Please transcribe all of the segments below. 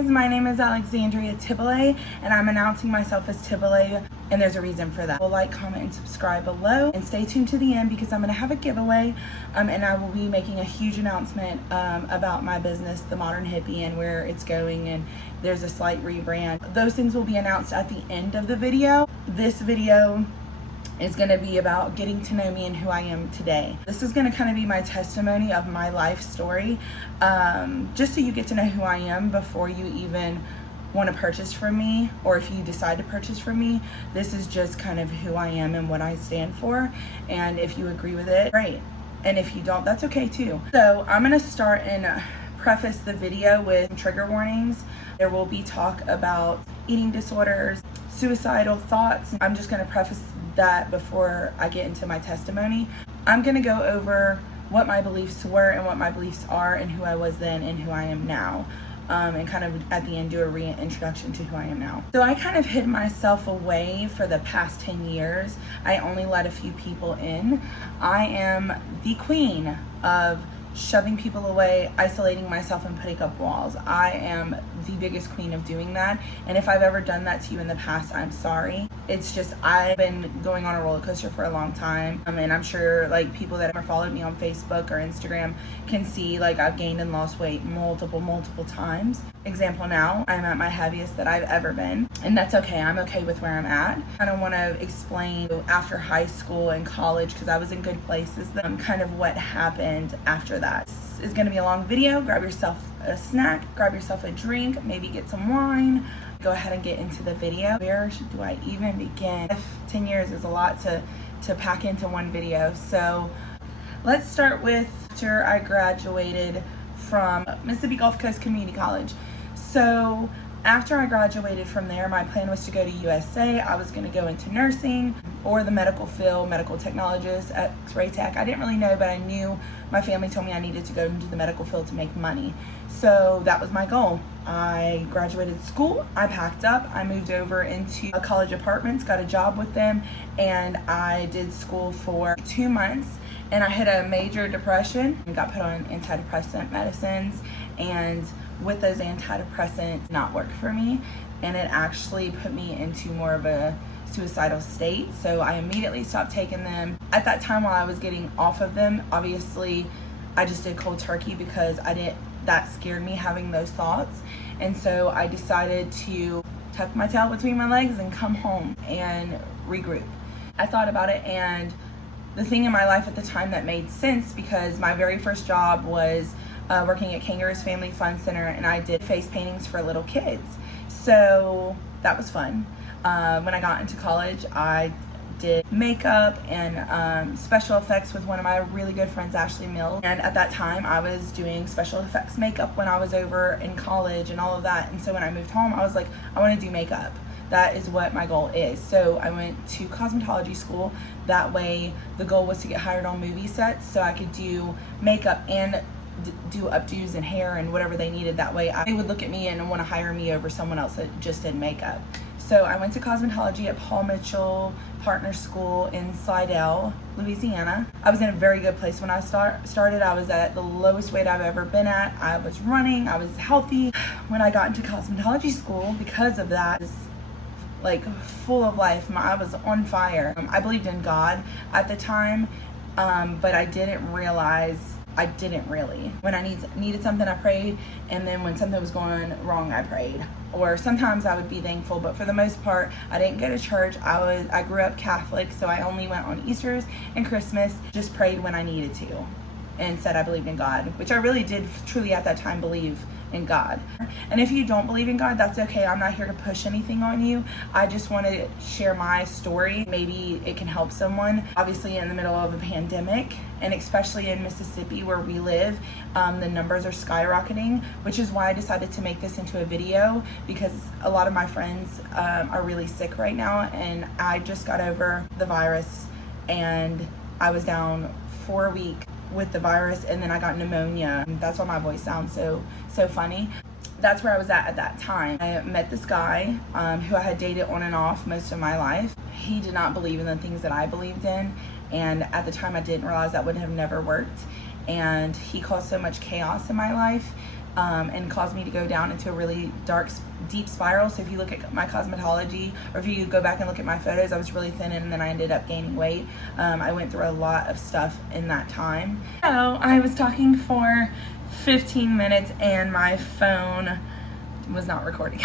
guys, my name is Alexandria Tibble, and I'm announcing myself as Tibble, and there's a reason for that. Like, comment, and subscribe below, and stay tuned to the end because I'm going to have a giveaway, and I will be making a huge announcement about my business, the Modern Hippie, and where it's going, and there's a slight rebrand. Those things will be announced at the end of the video. This video is going to be about getting to know me and who I am today. This is going to kind of be my testimony of my life story, just so you get to know who I am before you even want to purchase from me, or if you decide to purchase from me. This is just kind of who I am and what I stand for, and if you agree with it, great, and if you don't, that's okay too. So I'm going to start and preface the video with trigger warnings. There will be talk about eating disorders, suicidal thoughts. I'm just going to preface that before I get into my testimony. I'm going to go over what my beliefs were and what my beliefs are, and who I was then and who I am now, and kind of at the end do a reintroduction to who I am now. So I kind of hid myself away for the past 10 years. I only let a few people in. I am the queen of shoving people away, isolating myself, and putting up walls. I am the biggest queen of doing that, and if I've ever done that to you in the past, I'm sorry. It's just, I've been going on a roller coaster for a long time, and I'm sure like people that have followed me on Facebook or Instagram can see like I've gained and lost weight multiple times. Example, now I'm at my heaviest that I've ever been, and that's okay. I'm okay with where I'm at. I don't want to explain after high school and college because I was in good places, kind of what happened after that. This is going to be a long video. Grab yourself a snack, grab yourself a drink, maybe get some wine. Go ahead and get into the video. Where do I even begin? 10 years is a lot to pack into one video. So let's start with after I graduated from Mississippi Gulf Coast Community College. So after I graduated from there, my plan was to go to USA. I was going to go into nursing or the medical field, medical technologist, X-ray tech. I didn't really know, but I knew my family told me I needed to go into the medical field to make money. So that was my goal. I graduated school, I packed up, I moved over into college apartments, got a job with them, and I did school for 2 months. And I hit a major depression and got put on antidepressant medicines, and with those antidepressants not work for me, and it actually put me into more of a suicidal state. So I immediately stopped taking them. At that time, while I was getting off of them, obviously I just did cold turkey because that scared me, having those thoughts. And so I decided to tuck my tail between my legs and come home and regroup. I thought about it, and the thing in my life at the time that made sense, because my very first job was working at Kangaroo's Family Fun Center, and I did face paintings for little kids. So that was fun. When I got into college, I did makeup and special effects with one of my really good friends, Ashley Mills. And at that time, I was doing special effects makeup when I was over in college and all of that. And so when I moved home, I was like, I want to do makeup. That is what my goal is. So I went to cosmetology school. That way, the goal was to get hired on movie sets so I could do makeup and do updos and hair and whatever they needed. That way they would look at me and want to hire me over someone else that just did makeup. So I went to cosmetology at Paul Mitchell Partner School in Slidell, Louisiana. I was in a very good place when I started. I was at the lowest weight I've ever been at. I was running, I was healthy. When I got into cosmetology school, because of that, like full of life. I was on fire. I believed in God at the time, but I didn't realize I didn't really. When I needed something, I prayed, and then when something was going wrong, I prayed. Or sometimes I would be thankful, but for the most part, I didn't go to church. I grew up Catholic, so I only went on Easters and Christmas, just prayed when I needed to, and said I believed in God, which I really did truly at that time believe in God. And if you don't believe in God, that's okay. I'm not here to push anything on you. I just want to share my story. Maybe it can help someone. Obviously, in the middle of a pandemic, and especially in Mississippi where we live, the numbers are skyrocketing, which is why I decided to make this into a video, because a lot of my friends are really sick right now, and I just got over the virus, and I was down for a week with the virus, and then I got pneumonia. That's why my voice sounds so funny. That's where I was at that time. I met this guy who I had dated on and off most of my life. He did not believe in the things that I believed in, and at the time I didn't realize that would have never worked. And he caused so much chaos in my life and caused me to go down into a really dark, deep spiral. So if you look at my cosmetology, or if you go back and look at my photos, I was really thin and then I ended up gaining weight. I went through a lot of stuff in that time. So I was talking for 15 minutes and my phone was not recording.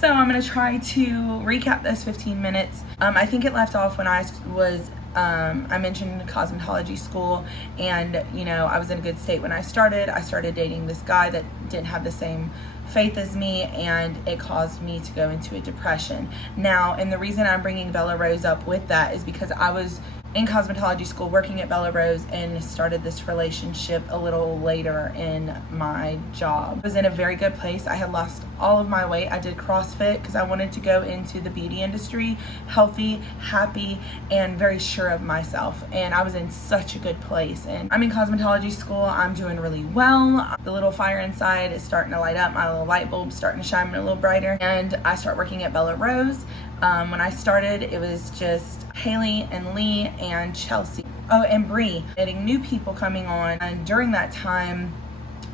So I'm gonna try to recap those 15 minutes. I think it left off when I mentioned cosmetology school, and I was in a good state when I started. I started dating this guy that didn't have the same faith as me, and it caused me to go into a depression. Now, and the reason I'm bringing Bella Rose up with that is because I was in cosmetology school working at Bella Rose and started this relationship a little later in my job. I was in a very good place. I had lost all of my weight. I did CrossFit because I wanted to go into the beauty industry, healthy, happy, and very sure of myself. And I was in such a good place. And I'm in cosmetology school. I'm doing really well. The little fire inside is starting to light up. My little light bulb's starting to shine a little brighter. And I start working at Bella Rose. When I started, it was just Haley and Lee and Chelsea. Oh, and Bree. Getting new people coming on. And during that time,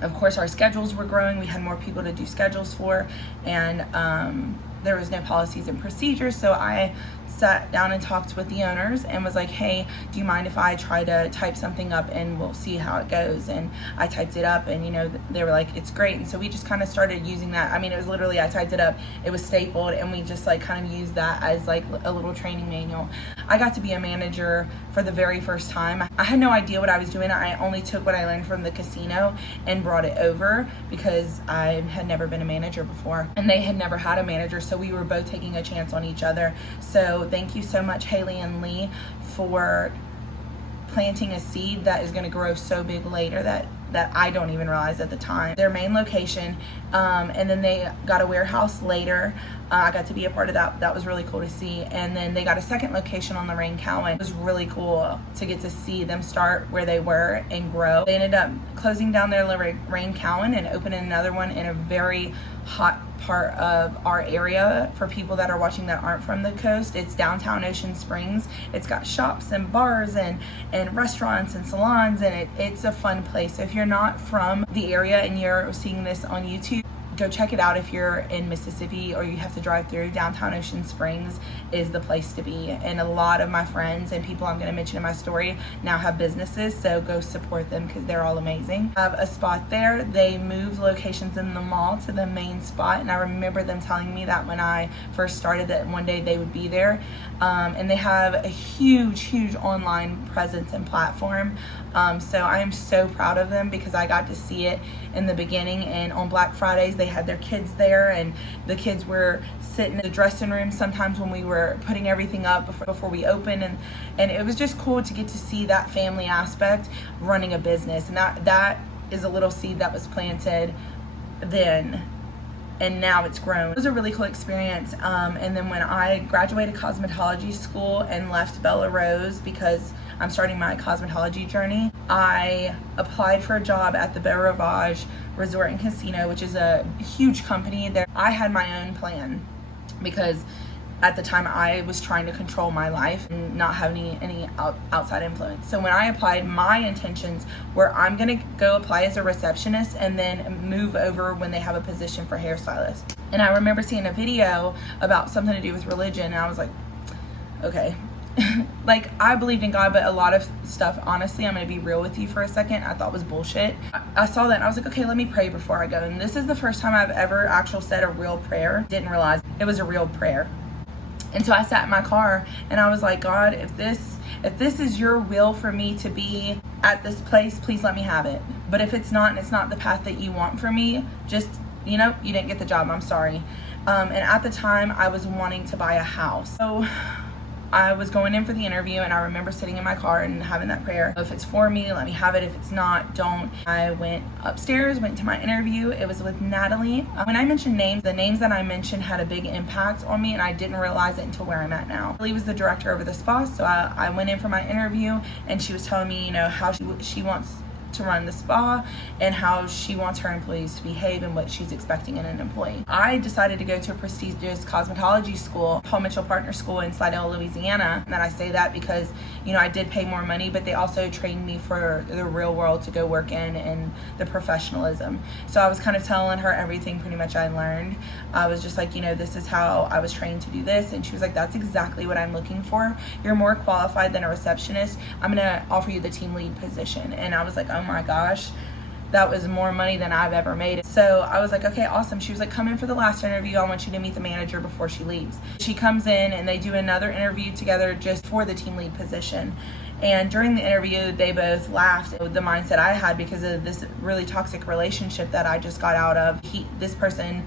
of course, our schedules were growing. We had more people to do schedules for, and there was no policies and procedures. So I sat down and talked with the owners and was like, hey, do you mind if I try to type something up and we'll see how it goes? And I typed it up, and they were like, it's great. And so we just kind of started using that. I mean, it was literally, I typed it up, it was stapled, and we just like kind of used that as like a little training manual. I got to be a manager for the very first time. I had no idea what I was doing. I only took what I learned from the casino and brought it over because I had never been a manager before, and they had never had a manager. So we were both taking a chance on each other. So thank you so much, Haley and Lee, for planting a seed that is going to grow so big later that I don't even realize at the time. Their main location, and then they got a warehouse later. I got to be a part of that. That was really cool to see. And then they got a second location on the Rain Cowan. It was really cool to get to see them start where they were and grow. They ended up closing down their Rain Cowan and opening another one in a very hot part of our area. For people that are watching that aren't from the coast, it's downtown Ocean Springs. It's got shops and bars and restaurants and salons, and it's a fun place. So if you're not from the area and you're seeing this on YouTube, go check it out. If you're in Mississippi or you have to drive through, downtown Ocean Springs is the place to be. And a lot of my friends and people I'm going to mention in my story now have businesses, so go support them because they're all amazing. I have a spot there. They moved locations in the mall to the main spot, and I remember them telling me that when I first started that one day they would be there. And they have a huge online presence and platform. So I am so proud of them because I got to see it in the beginning, and on Black Fridays they had their kids there, and the kids were sitting in the dressing room sometimes when we were putting everything up before we opened, and it was just cool to get to see that family aspect running a business. And that is a little seed that was planted then, and now it's grown. It was a really cool experience. And then when I graduated cosmetology school and left Bella Rose because I'm starting my cosmetology journey, I applied for a job at the Beau Rivage Resort and Casino, which is a huge company there. I had my own plan because at the time I was trying to control my life and not have any outside influence. So when I applied, my intentions were I'm gonna go apply as a receptionist and then move over when they have a position for hairstylist. And I remember seeing a video about something to do with religion, and I was like, okay. Like, I believed in God, but a lot of stuff, honestly, I'm going to be real with you for a second, I thought was bullshit. I saw that and I was like, okay, let me pray before I go. And this is the first time I've ever actually said a real prayer. Didn't realize it was a real prayer. And so I sat in my car and I was like, God, if this is your will for me to be at this place, please let me have it. But if it's not, and it's not the path that you want for me, just, you didn't get the job, I'm sorry. And at the time I was wanting to buy a house. So I was going in for the interview, and I remember sitting in my car and having that prayer. If it's for me, let me have it. If it's not, don't. I went upstairs, went to my interview. It was with Natalie. When I mentioned names, the names that I mentioned had a big impact on me, and I didn't realize it until where I'm at now. Natalie was the director over the spa, so I went in for my interview, and she was telling me, how she wants to run the spa and how she wants her employees to behave and what she's expecting in an employee. I decided to go to a prestigious cosmetology school, Paul Mitchell Partner School in Slidell, Louisiana. And I say that because, you know, I did pay more money, but they also trained me for the real world to go work in and the professionalism. So I was kind of telling her everything pretty much I learned. I was just like, you know, this is how I was trained to do this. And she was like, that's exactly what I'm looking for. You're more qualified than a receptionist. I'm gonna offer you the team lead position. And I was like, oh my gosh, that was more money than I've ever made. So I was like, okay, awesome. She was like, come in for the last interview. I want you to meet the manager before she leaves. She comes in and they do another interview together just for the team lead position. And during the interview, they both laughed at the mindset I had because of this really toxic relationship that I just got out of. This person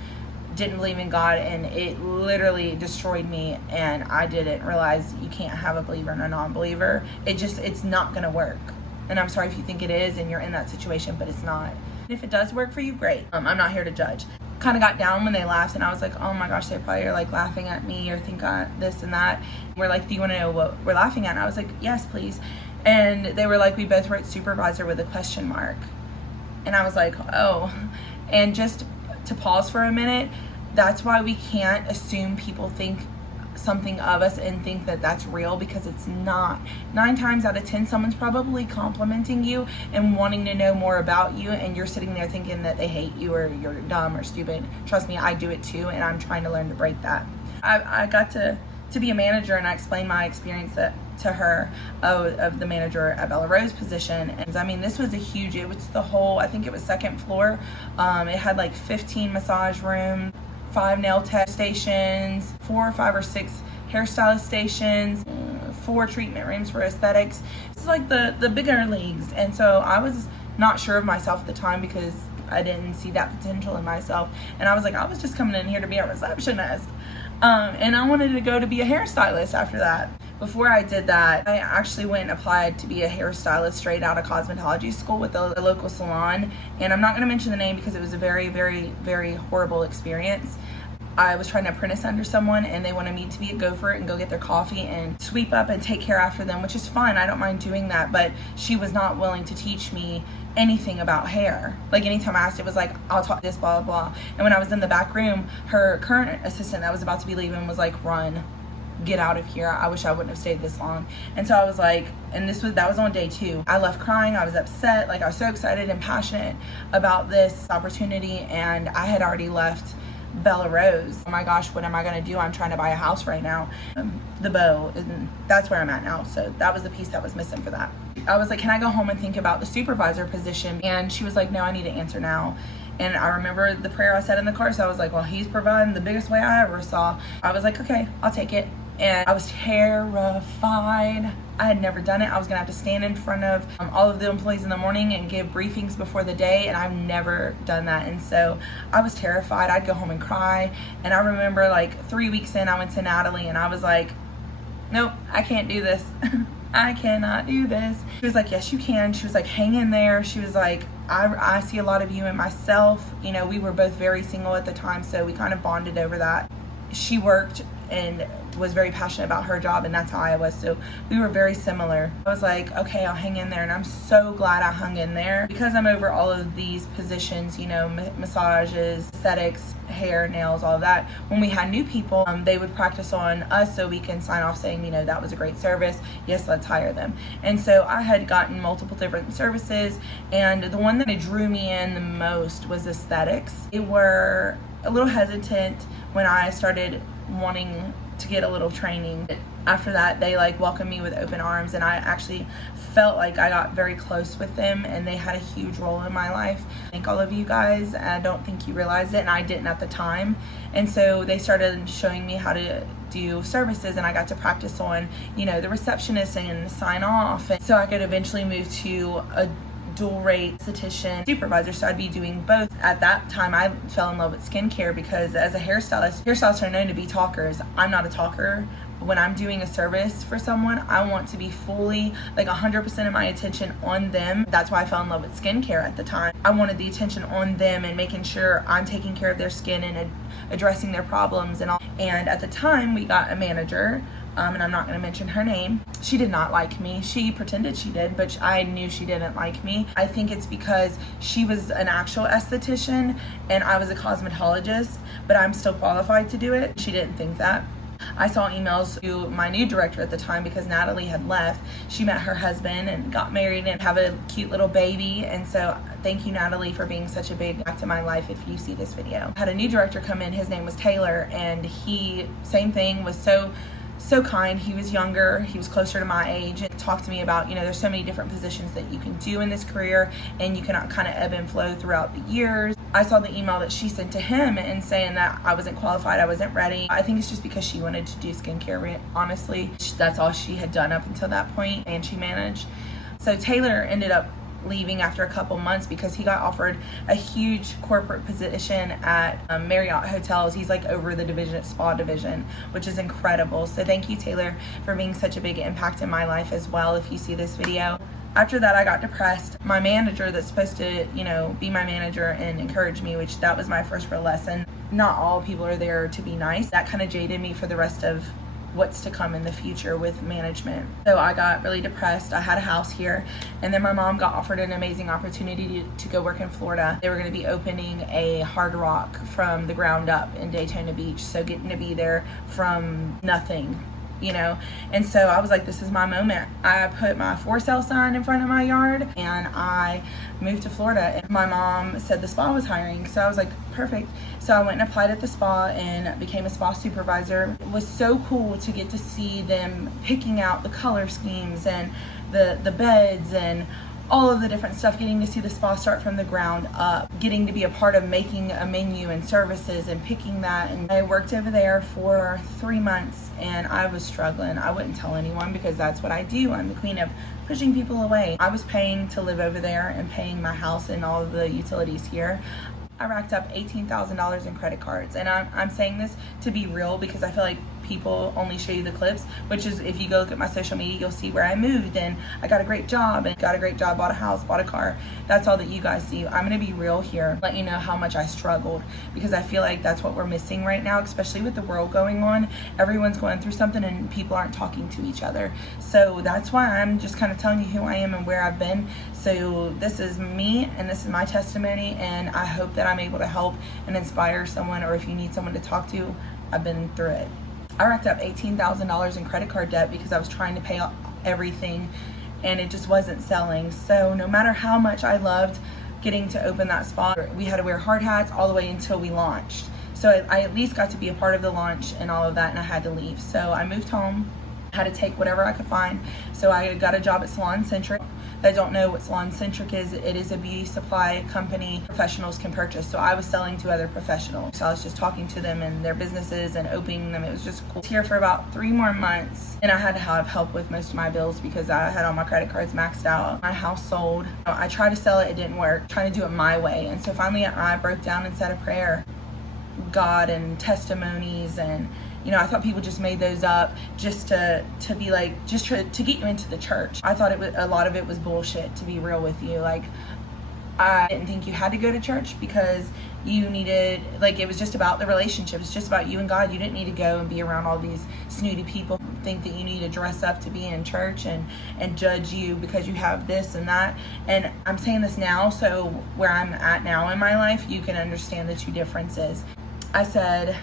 didn't believe in God, and it literally destroyed me. And I didn't realize you can't have a believer and a non-believer. It's not gonna work. And I'm sorry if you think it is and you're in that situation, but it's not. If it does work for you, great. I'm not here to judge. Kind of got down when they laughed, and I was like, oh my gosh, they probably are like laughing at me or think this and that. We're like, do you want to know what we're laughing at? And I was like, yes, please. And they were like, we both wrote supervisor with a question mark. And I was like, oh. And just to pause for a minute, that's why we can't assume people think something of us and think that that's real, because it's not. 9 times out of 10, someone's probably complimenting you and wanting to know more about you, and you're sitting there thinking that they hate you or you're dumb or stupid. Trust me, I do it too, and I'm trying to learn to break that. I got to be a manager, and I explained my experience to her of the manager at Bella Rose position. And I mean, this was it was the whole, I think it was 2nd floor. It had like 15 massage rooms, 5 nail tech stations, 4 or 5 or 6 hairstylist stations, 4 treatment rooms for aesthetics. It's like the bigger leagues. And so I was not sure of myself at the time because I didn't see that potential in myself. And I was like, I was just coming in here to be a receptionist. And I wanted to go to be a hairstylist after that. Before I did that, I actually went and applied to be a hairstylist straight out of cosmetology school with a local salon. And I'm not going to mention the name because it was a very, very, very horrible experience. I was trying to apprentice under someone, and they wanted me to be a gopher and go get their coffee and sweep up and take care after them, which is fine. I don't mind doing that. But she was not willing to teach me anything about hair. Like, anytime I asked, it was like, I'll talk this, blah, blah, blah. And when I was in the back room, her current assistant that was about to be leaving was like, run. Get out of here. I wish I wouldn't have stayed this long. And so I was like, and that was on day 2. I left crying. I was upset. Like, I was so excited and passionate about this opportunity, and I had already left Bella Rose. Oh my gosh, what am I gonna do? I'm trying to buy a house right now. The bow, and that's where I'm at now. So that was the piece that was missing for that. I was like, can I go home and think about the supervisor position? And she was like, no, I need to answer now. And I remember the prayer I said in the car, so I was like, well, he's providing the biggest way I ever saw. I was like, okay, I'll take it. And I was terrified. I had never done it. I was gonna have to stand in front of all of the employees in the morning and give briefings before the day, and I've never done that. And so I was terrified. I'd go home and cry. And I remember like 3 weeks in, I went to Natalie and I was like, nope, I can't do this. I cannot do this. She was like, yes, you can. She was like, hang in there. She was like, I see a lot of you in myself. You know, we were both very single at the time, so we kind of bonded over that. She worked and was very passionate about her job, and that's how I was, so we were very similar. I was like, okay, I'll hang in there, and I'm so glad I hung in there because I'm over all of these positions, you know, massages, aesthetics, hair, nails, all of that. When we had new people, they would practice on us so we can sign off saying, you know, that was a great service, yes, let's hire them. And so I had gotten multiple different services, and the one that drew me in the most was aesthetics. They were a little hesitant when I started wanting to get a little training. After that, they like welcomed me with open arms, and I actually felt like I got very close with them, and they had a huge role in my life. Thank all of you guys. I don't think you realized it, and I didn't at the time. And so they started showing me how to do services, and I got to practice on, you know, the receptionist and sign off, and so I could eventually move to a dual rate esthetician supervisor, so I'd be doing both. At that time, I fell in love with skincare because as a hairstylists are known to be talkers. I'm not a talker. When I'm doing a service for someone, I want to be fully, like 100% of my attention on them. That's why I fell in love with skincare at the time. I wanted the attention on them and making sure I'm taking care of their skin and addressing their problems and all. And at the time, we got a manager and I'm not going to mention her name. She did not like me. She pretended she did, but I knew she didn't like me. I think it's because she was an actual esthetician and I was a cosmetologist, but I'm still qualified to do it. She didn't think that. I saw emails to my new director at the time because Natalie had left. She met her husband and got married and have a cute little baby. And so thank you, Natalie, for being such a big impact in my life if you see this video. I had a new director come in. His name was Taylor, and he, same thing, was so kind. He was younger, he was closer to my age, and talked to me about, there's so many different positions that you can do in this career and you can kind of ebb and flow throughout the years. I saw the email that she sent to him and saying that I wasn't qualified, I wasn't ready. I think it's just because she wanted to do skincare, honestly. That's all she had done up until that point, and she managed. So Taylor ended up leaving after a couple months because he got offered a huge corporate position at Marriott Hotels. He's like over the spa division, which is incredible. So thank you, Taylor, for being such a big impact in my life as well, if you see this video. After that, I got depressed. My manager that's supposed to, be my manager and encourage me, which that was my first real lesson. Not all people are there to be nice. That kind of jaded me for the rest of what's to come in the future with management. So I got really depressed. I had a house here, and then my mom got offered an amazing opportunity to go work in Florida. They were going to be opening a Hard Rock from the ground up in Daytona Beach, so getting to be there from nothing, and so I was like, this is my moment. I put my for sale sign in front of my yard and I moved to Florida, and my mom said the spa was hiring, so I was like, perfect. So I went and applied at the spa and became a spa supervisor. It was so cool to get to see them picking out the color schemes and the beds and all of the different stuff, getting to see the spa start from the ground up, getting to be a part of making a menu and services and picking that. And I worked over there for 3 months and I was struggling. I wouldn't tell anyone because that's what I do. I'm the queen of pushing people away. I was paying to live over there and paying my house and all of the utilities here. I racked up $18,000 in credit cards, and I'm saying this to be real because I feel like people only show you the clips, which is, if you go look at my social media, you'll see where I moved and I got a great job bought a house, bought a car. That's all that you guys see. I'm gonna be real here, let you know how much I struggled, because I feel like that's what we're missing right now, especially with the world going on. Everyone's going through something and people aren't talking to each other. So that's why I'm just kind of telling you who I am and where I've been. So this is me and this is my testimony, and I hope that I'm able to help and inspire someone, or if you need someone to talk to, I've been through it. I racked up $18,000 in credit card debt because I was trying to pay everything and it just wasn't selling. So no matter how much I loved getting to open that spa, we had to wear hard hats all the way until we launched. So I at least got to be a part of the launch and all of that, and I had to leave. So I moved home, had to take whatever I could find. So I got a job at Salon Centric. If I don't know what Salon Centric is, it is a beauty supply company professionals can purchase. So I was selling to other professionals. So I was just talking to them and their businesses and opening them. It was just cool. I was here for about 3 more months, and I had to have help with most of my bills because I had all my credit cards maxed out. My house sold. I tried to sell it, it didn't work. Trying to do it my way. And so finally I broke down and said a prayer. God and testimonies, and I thought people just made those up just to be like, just to get you into the church. I thought a lot of it was bullshit, to be real with you. Like, I didn't think you had to go to church because you needed, like, it was just about the relationship. It's just about you and God. You didn't need to go and be around all these snooty people, think that you need to dress up to be in church and judge you because you have this and that. And I'm saying this now, so where I'm at now in my life, you can understand the two differences. I said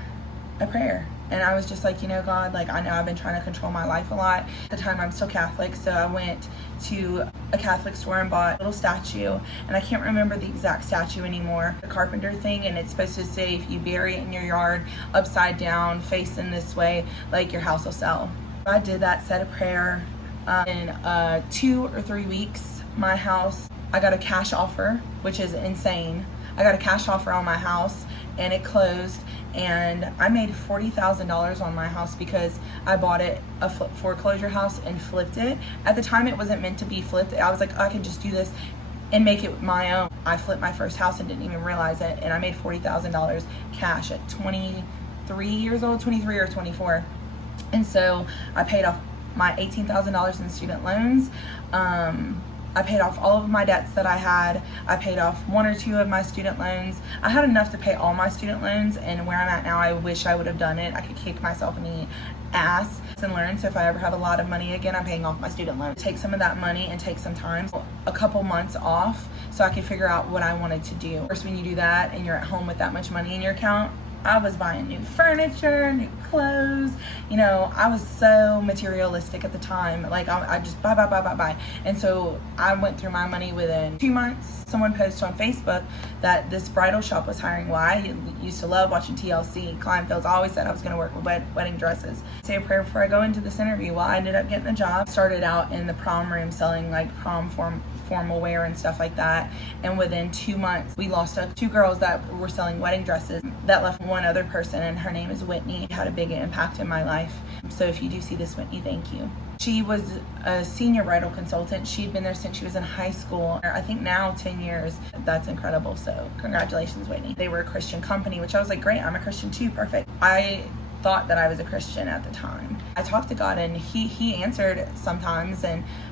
a prayer. And I was just like, God, like, I know I've been trying to control my life a lot. At the time, I'm still Catholic, so I went to a Catholic store and bought a little statue. And I can't remember the exact statue anymore. The carpenter thing, and it's supposed to say if you bury it in your yard, upside down, facing this way, like, your house will sell. I did that, said a prayer. In 2 or 3 weeks, my house, I got a cash offer, which is insane. I got a cash offer on my house, and it closed, and I made $40,000 on my house because I bought it a foreclosure house and flipped it. At the time, it wasn't meant to be flipped. I was like, I can just do this and make it my own. I flipped my first house and didn't even realize it, and I made $40,000 cash at 23 years old, 23 or 24. And so I paid off my $18,000 in student loans. I paid off all of my debts that I had. I paid off 1 or 2 of my student loans. I had enough to pay all my student loans, and where I'm at now, I wish I would have done it. I could kick myself in the ass. and learn. So if I ever have a lot of money again, I'm paying off my student loan. Take some of that money and take some time, a couple months off, so I could figure out what I wanted to do. Of course, when you do that and you're at home with that much money in your account, I was buying new furniture, new clothes. You know, I was so materialistic at the time. Like I just buy. And so I went through my money within 2 months. Someone posted on Facebook that this bridal shop was hiring. Well, I used to love watching TLC. Kleinfeld's always said I was going to work with wedding dresses. Say a prayer before I go into this interview. Well, I ended up getting the job. Started out in the prom room selling like prom formal wear and stuff like that. And within 2 months, we lost 2 girls that were selling wedding dresses. That left one other person, and her name is Whitney. Had a big impact in my life. So if you do see this, Whitney, thank you. She was a senior bridal consultant. She'd been there since she was in high school. I think now 10 years. That's incredible. So congratulations, Whitney. They were a Christian company, which I was like, great, I'm a Christian too, perfect. I thought that I was a Christian at the time. I talked to God, and he answered sometimes,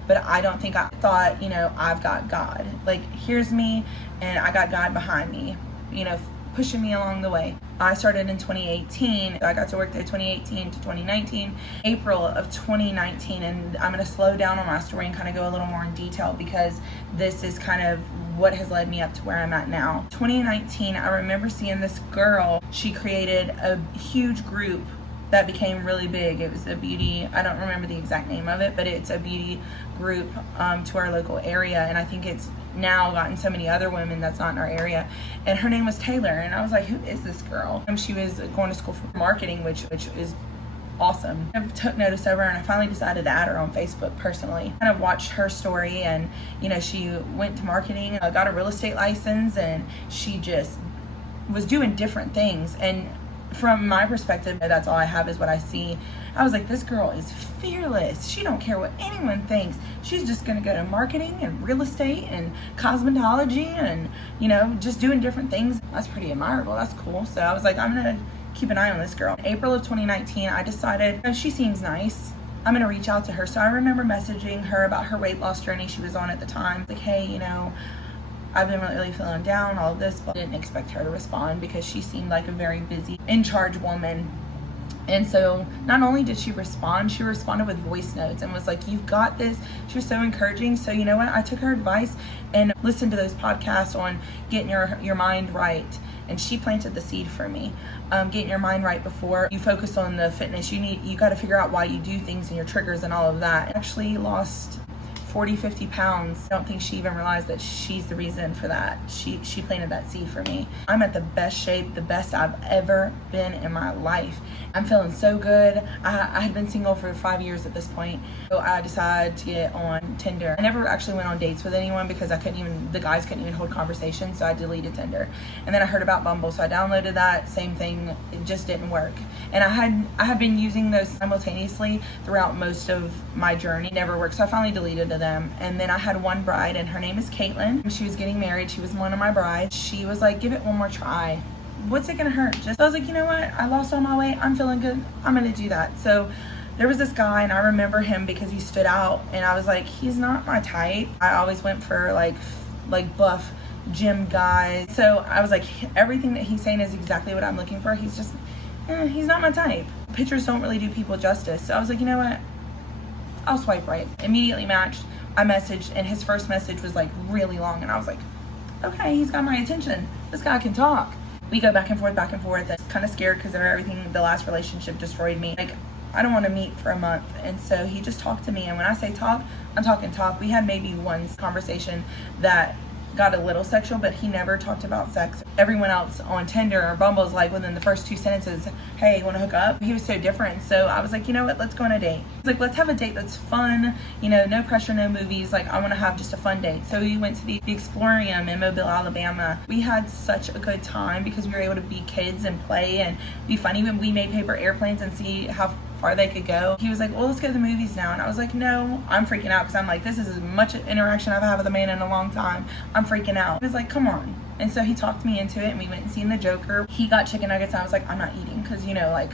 but I don't think I thought, you know, I've got God. Like, here's me, and I got God behind me, you know, pushing me along the way. I started in 2018. I got to work there 2018 to 2019, April of 2019, and I'm going to slow down on my story and kind of go a little more in detail because this is kind of what has led me up to where I'm at now. 2019, I remember seeing this girl. She created a huge group that became really big. It was a beauty, I don't remember the exact name of it, but it's a beauty group to our local area, and I think it's now gotten so many other women that's not in our area. And her name was Taylor, and I was like, who is this girl? And she was going to school for marketing, which is awesome. I took notice of her, and I finally decided to add her on Facebook personally. Kind of watched her story, and you know, she went to marketing, got a real estate license, and she just was doing different things. And from my perspective, that's all I have is what I see. I was like, this girl is fearless. She don't care what anyone thinks. She's just gonna go to marketing and real estate and cosmetology and, you know, just doing different things. That's pretty admirable. That's cool. So I was like, I'm gonna keep an eye on this girl. In April of 2019, I decided, oh, she seems nice. I'm gonna reach out to her. So I remember messaging her about her weight loss journey she was on at the time. Like, hey, you know, I've been really feeling down, all of this, but I didn't expect her to respond because she seemed like a very busy, in charge woman. And so not only did she respond, she responded with voice notes and was like, you've got this. She was so encouraging. So you know what? I took her advice and listened to those podcasts on getting your mind right. And she planted the seed for me. Getting your mind right before you focus on the fitness. You got to figure out why you do things and your triggers and all of that. I actually lost 40-50 pounds. I don't think she even realized that she's the reason for that. She planted that seed for me. I'm at the best shape, the best I've ever been in my life. I'm feeling so good. I had been single for 5 years at this point, so I decided to get on Tinder. I never actually went on dates with anyone because the guys couldn't even hold conversations, so I deleted Tinder. And then I heard about Bumble, so I downloaded that. Same thing, it just didn't work. And I had been using those simultaneously throughout most of my journey. It never worked, so I finally deleted them. And then I had one bride, and her name is Caitlin. She was getting married. She was one of my brides. She was like, give it one more try. What's it gonna hurt? So I was like, you know what? I lost all my weight. I'm feeling good. I'm gonna do that. So there was this guy, and I remember him because he stood out, and I was like, he's not my type. I always went for like buff gym guys. So I was like, everything that he's saying is exactly what I'm looking for. He's just, he's not my type. Pictures don't really do people justice. So I was like, you know what? I'll swipe right. Immediately matched. I messaged, and his first message was like really long, and I was like, okay, he's got my attention. This guy can talk. We go back and forth, and kind of scared because of everything. The last relationship destroyed me. Like, I don't want to meet for a month. And so he just talked to me, and when I say talk, I'm talking talk. We had maybe one conversation that got a little sexual, but he never talked about sex. Everyone else on Tinder or Bumble is like within the first 2 sentences, hey, want to hook up? He was so different. So I was like, you know what, let's go on a date. He's like, let's have a date that's fun, you know, no pressure, no movies. Like, I want to have just a fun date. So we went to the Explorium in Mobile, Alabama. We had such a good time because we were able to be kids and play and be funny when we made paper airplanes and see how far they could go. He was like, well, let's go to the movies now. And I was like, no. I'm freaking out because I'm like, this is as much interaction I've had with a man in a long time. I'm freaking out. He was like, come on. And so he talked me into it, and we went and seen The Joker. He got chicken nuggets, and I was like, I'm not eating because, you know, like,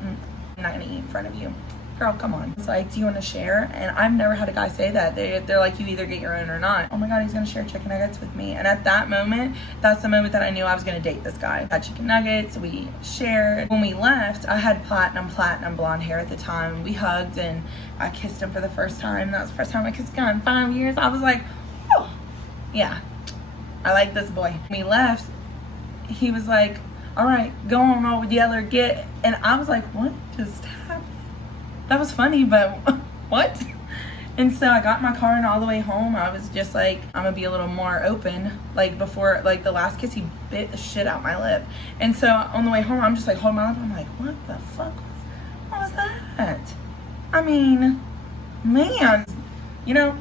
I'm not gonna eat in front of you. girl, come on. It's like, do you want to share? And I've never had a guy say that. They're like, you either get your own or not. Oh my God, he's gonna share chicken nuggets with me. And at that moment, that's the moment that I knew I was gonna date this guy. I had chicken nuggets, we shared. When we left, I had platinum blonde hair at the time. We hugged and I kissed him for the first time. That was the first time I kissed a guy in 5 years. I was like, oh, yeah, I like this boy. When we left, he was like, all right, go on over the other get. And I was like, what just happened? That was funny, but what? And so I got in my car and all the way home, I was just like, I'm gonna be a little more open. Like before, like the last kiss, he bit the shit out my lip. And so on the way home, I'm just like holding my lip. I'm like, what the fuck? What was that? I mean, man, you know,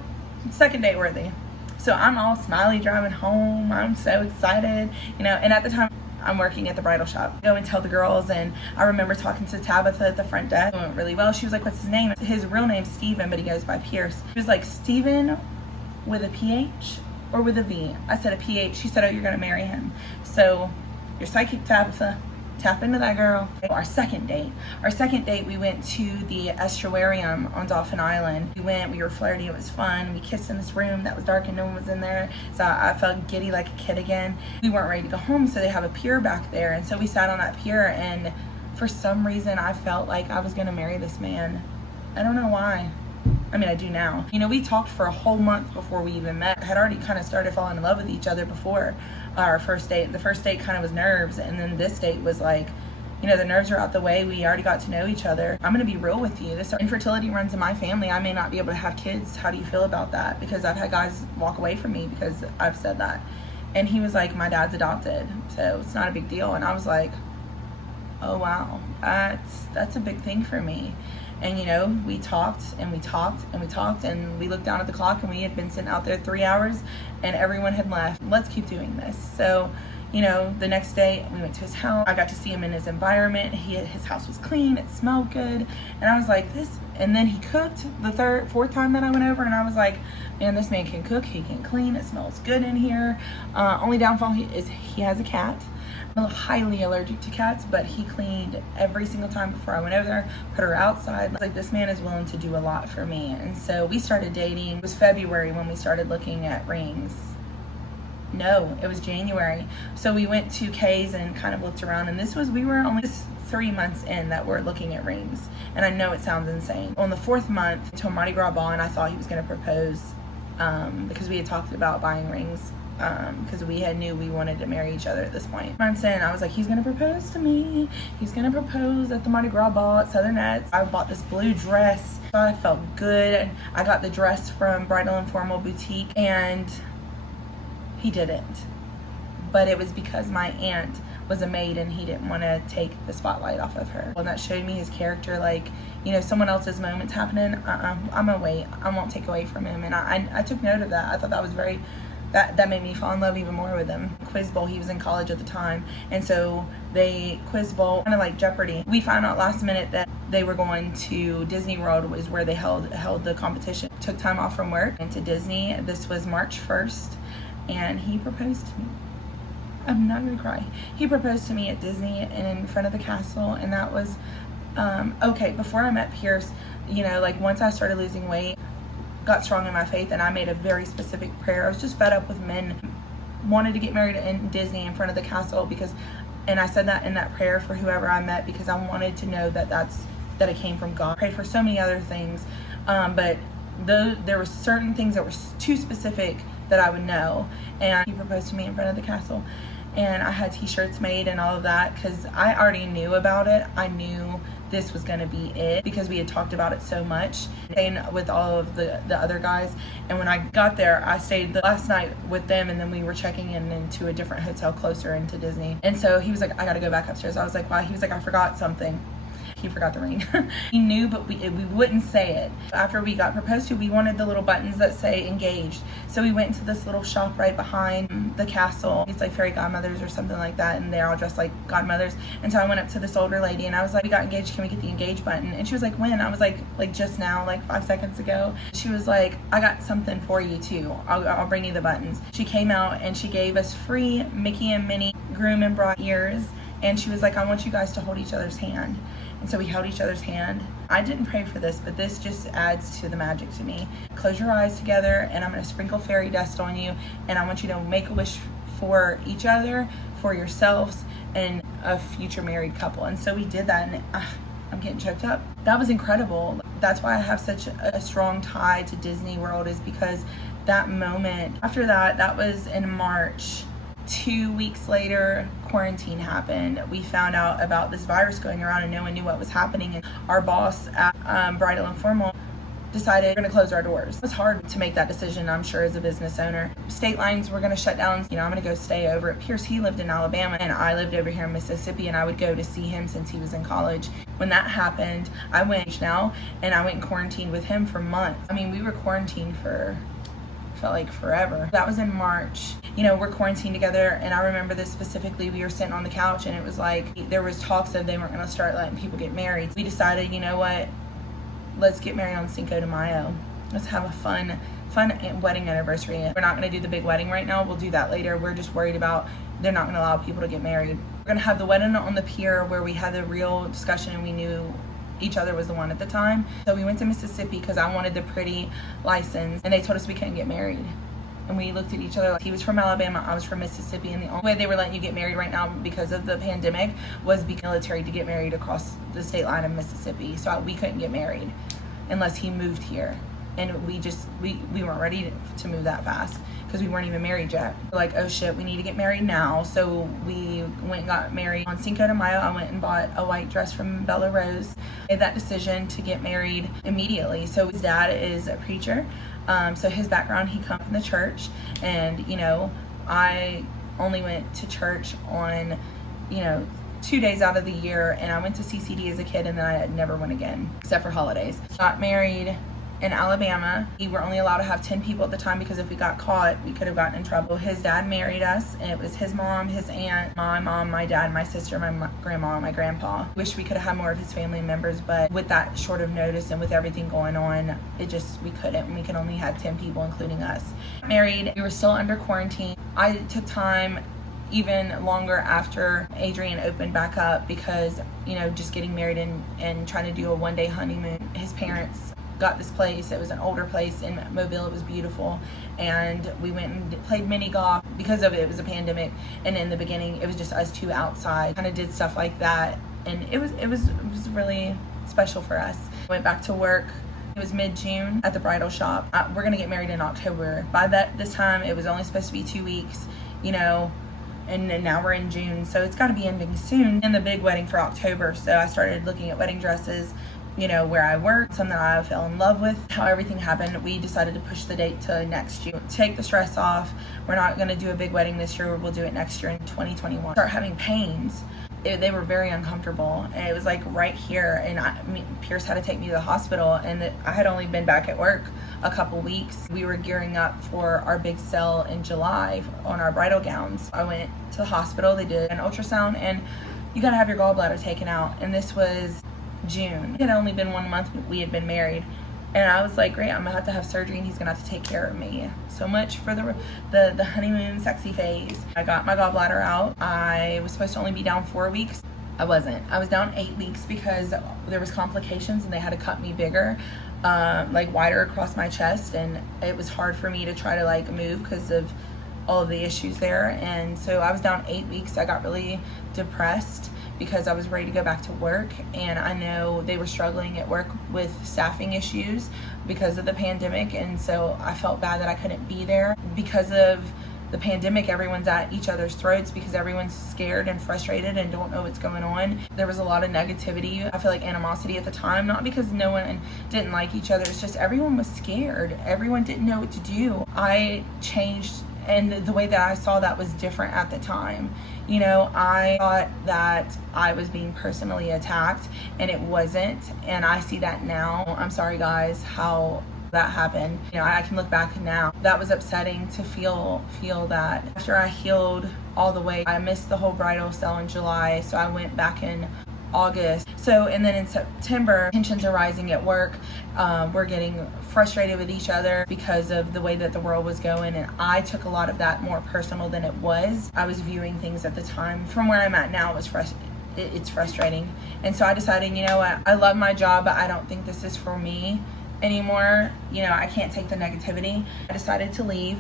second date worthy. So I'm all smiley driving home. I'm so excited, you know, and at the time, I'm working at the bridal shop. I go and tell the girls, and I remember talking to Tabitha at the front desk. It went really well. She was like, what's his name? His real name's Steven, but he goes by Pierce. She was like, Steven with a PH or with a V? I said a PH. She said, oh, you're gonna marry him. So you're psychic, Tabitha. Tap into that, girl. Our second date, we went to the estuarium on Dolphin Island. We were flirty, it was fun. We kissed in this room that was dark and no one was in there. So I felt giddy like a kid again. We weren't ready to go home, so they have a pier back there. And so we sat on that pier, and for some reason I felt like I was gonna marry this man. I don't know why. I mean, I do now. You know, we talked for a whole month before we even met. I had already kind of started falling in love with each other before our first date. The first date kind of was nerves, and then this date was like, you know, the nerves are out the way. We already got to know each other. I'm gonna be real with you. This infertility runs in my family. I may not be able to have kids. How do you feel about that? Because I've had guys walk away from me because I've said that. And he was like, my dad's adopted, so it's not a big deal. And I was like, oh wow, that's a big thing for me. And you know, we talked and we talked and we talked, and we looked down at the clock, and we had been sitting out there 3 hours and everyone had left. Let's keep doing this. So, you know, the next day we went to his house. I got to see him in his environment. His house was clean, it smelled good. And I was like, this, and then he cooked the fourth time that I went over, and I was like, man, this man can cook, he can clean, it smells good in here. Only downfall is he has a cat. I'm highly allergic to cats, but he cleaned every single time before I went over there, put her outside. Like, this man is willing to do a lot for me. And so we started dating. It was February when we started looking at rings. No, it was January. So we went to Kay's and kind of looked around, and we were only just 3 months in that we're looking at rings. And I know it sounds insane. On the 4th month, to a Mardi Gras ball, and I thought he was gonna propose because we had talked about buying rings. Because we knew we wanted to marry each other at this point. I'm saying, I was like, he's gonna propose to me. He's gonna propose at the Mardi Gras ball at Southern Nets. I bought this blue dress. I felt good. I got the dress from Bridal Informal Boutique, and he didn't. But it was because my aunt was a maid and he didn't want to take the spotlight off of her. And that showed me his character. Like, you know, someone else's moment's happening, I'm gonna wait. I won't take away from him. And I took note of that. I thought that was very, that made me fall in love even more with him. Quiz Bowl, he was in college at the time, and so they Quiz Bowl, kind of like Jeopardy. We found out last minute that they were going to Disney World, was where they held the competition. Took time off from work, went to Disney. This was March 1st, and he proposed to me. I'm not gonna cry. He proposed to me at Disney and in front of the castle, and that was okay. Before I met Pierce, you know, like once I started losing weight, got strong in my faith, and I made a very specific prayer. I was just fed up with men, wanted to get married in Disney in front of the castle, because, and I said that in that prayer for whoever I met, because I wanted to know that it came from God. I prayed for so many other things, but there were certain things that were too specific that I would know. And he proposed to me in front of the castle, and I had t-shirts made and all of that, because I already knew about it. I knew this was going to be it because we had talked about it so much, staying with all of the other guys. And when I got there, I stayed the last night with them, and then we were checking into a different hotel closer into Disney. And so he was like, I got to go back upstairs. I was like, why? He was like, I forgot something. He forgot the ring. He knew, but we wouldn't say it. After we got proposed to, we wanted the little buttons that say engaged. So we went into this little shop right behind the castle. It's like fairy godmothers or something like that, and they're all dressed like godmothers. And so I went up to this older lady, and I was like, we got engaged, can we get the engaged button? And she was like, when? I was like just now, like 5 seconds ago. She was like, I got something for you too. I'll bring you the buttons. She came out and she gave us free Mickey and Minnie groom and bride ears. And she was like, I want you guys to hold each other's hand. And so we held each other's hand. I didn't pray for this, but this just adds to the magic to me. Close your eyes together, and I'm going to sprinkle fairy dust on you, and I want you to make a wish for each other, for yourselves, and a future married couple. And so we did that, and I'm getting choked up. That was incredible. That's why I have such a strong tie to Disney World, is because that moment, after that was in March. 2 weeks later, quarantine happened. We found out about this virus going around and no one knew what was happening. And our boss at Bridal and Formal decided we're going to close our doors. It was hard to make that decision, I'm sure, as a business owner. State lines were going to shut down. I'm going to go stay over at Pierce. He lived in Alabama and I lived over here in Mississippi, and I would go to see him since he was in college. When that happened, I went and I went in quarantine with him for months. We were quarantined for felt like forever. That was in March. We're quarantined together, and I remember this specifically. We were sitting on the couch, and it was like there was talks of they weren't going to start letting people get married. We decided, you know what, let's get married on Cinco de Mayo. Let's have a fun wedding anniversary. We're not going to do the big wedding right now. We'll do that later. We're just worried about they're not going to allow people to get married. We're going to have the wedding on the pier where we had the real discussion, and we knew each other was the one at the time. So we went to Mississippi because I wanted the pretty license, and they told us we couldn't get married. And we looked at each other like, he was from Alabama, I was from Mississippi, and the only way they were letting you get married right now because of the pandemic was be military to get married across the state line of Mississippi. So we couldn't get married unless he moved here. And we weren't ready to move that fast because we weren't even married yet. We're like, oh shit, we need to get married now. So we went and got married on Cinco de Mayo. I went and bought a white dress from Bella Rose. Made that decision to get married immediately. So his dad is a preacher. So his background, he comes from the church. And, I only went to church on, 2 days out of the year. And I went to CCD as a kid, and then I never went again, except for holidays. Got married in Alabama. We were only allowed to have 10 people at the time because if we got caught, we could have gotten in trouble. His dad married us, and it was his mom, his aunt, my mom, my dad, my sister, my grandma, and my grandpa. Wish we could have had more of his family members, but with that short of notice and with everything going on, we couldn't. We could only have 10 people, including us. Married, we were still under quarantine. I took time even longer after Adrian opened back up because, just getting married and trying to do a one-day honeymoon. His parents got this place. It was an older place in Mobile. It was beautiful, and we went and played mini golf. Because of it, it was a pandemic, and in the beginning it was just us two outside. Kind of did stuff like that, and it was really special for us. Went back to work. It was mid-June at the bridal shop. We're gonna get married in October. By this time it was only supposed to be 2 weeks, and now we're in June, so it's got to be ending soon. And the big wedding for October. So I started looking at wedding dresses, where I work, something I fell in love with. How everything happened, we decided to push the date to next year. Take the stress off. We're not going to do a big wedding this year. We'll do it next year in 2021. Start having pains. They were very uncomfortable, and it was like right here, and Pierce had to take me to the hospital, and I had only been back at work a couple weeks. We were gearing up for our big sale in July on our bridal gowns. I went to the hospital. They did an ultrasound, and you got to have your gallbladder taken out, and this was June. It had only been 1 month we had been married, and I was like, great, I'm gonna have surgery, and he's gonna have to take care of me. So much for the honeymoon sexy phase. I got my gallbladder out. I was supposed to only be down 4 weeks. I wasn't. I was down 8 weeks because there was complications, and they had to cut me bigger, wider across my chest, and it was hard for me to try to move because of all of the issues there. And so I was down 8 weeks. I got really depressed because I was ready to go back to work, and I know they were struggling at work with staffing issues because of the pandemic, and so I felt bad that I couldn't be there. Because of the pandemic, everyone's at each other's throats because everyone's scared and frustrated and don't know what's going on. There was a lot of negativity. I feel like animosity at the time, not because no one didn't like each other, it's just everyone was scared. Everyone didn't know what to do. I changed, and the way that I saw that was different at the time. I thought that I was being personally attacked, and it wasn't, and I see that now. I'm sorry guys how that happened. I can look back now. That was upsetting to feel that. After I healed all the way, I missed the whole bridal sale in July, so I went back in August. And then in September, tensions are rising at work. We're getting frustrated with each other because of the way that the world was going, and I took a lot of that more personal than it was. I was viewing things at the time from where I'm at now. it's frustrating. And so I decided, you know what, I love my job, but I don't think this is for me anymore. You know, I can't take the negativity. I decided to leave,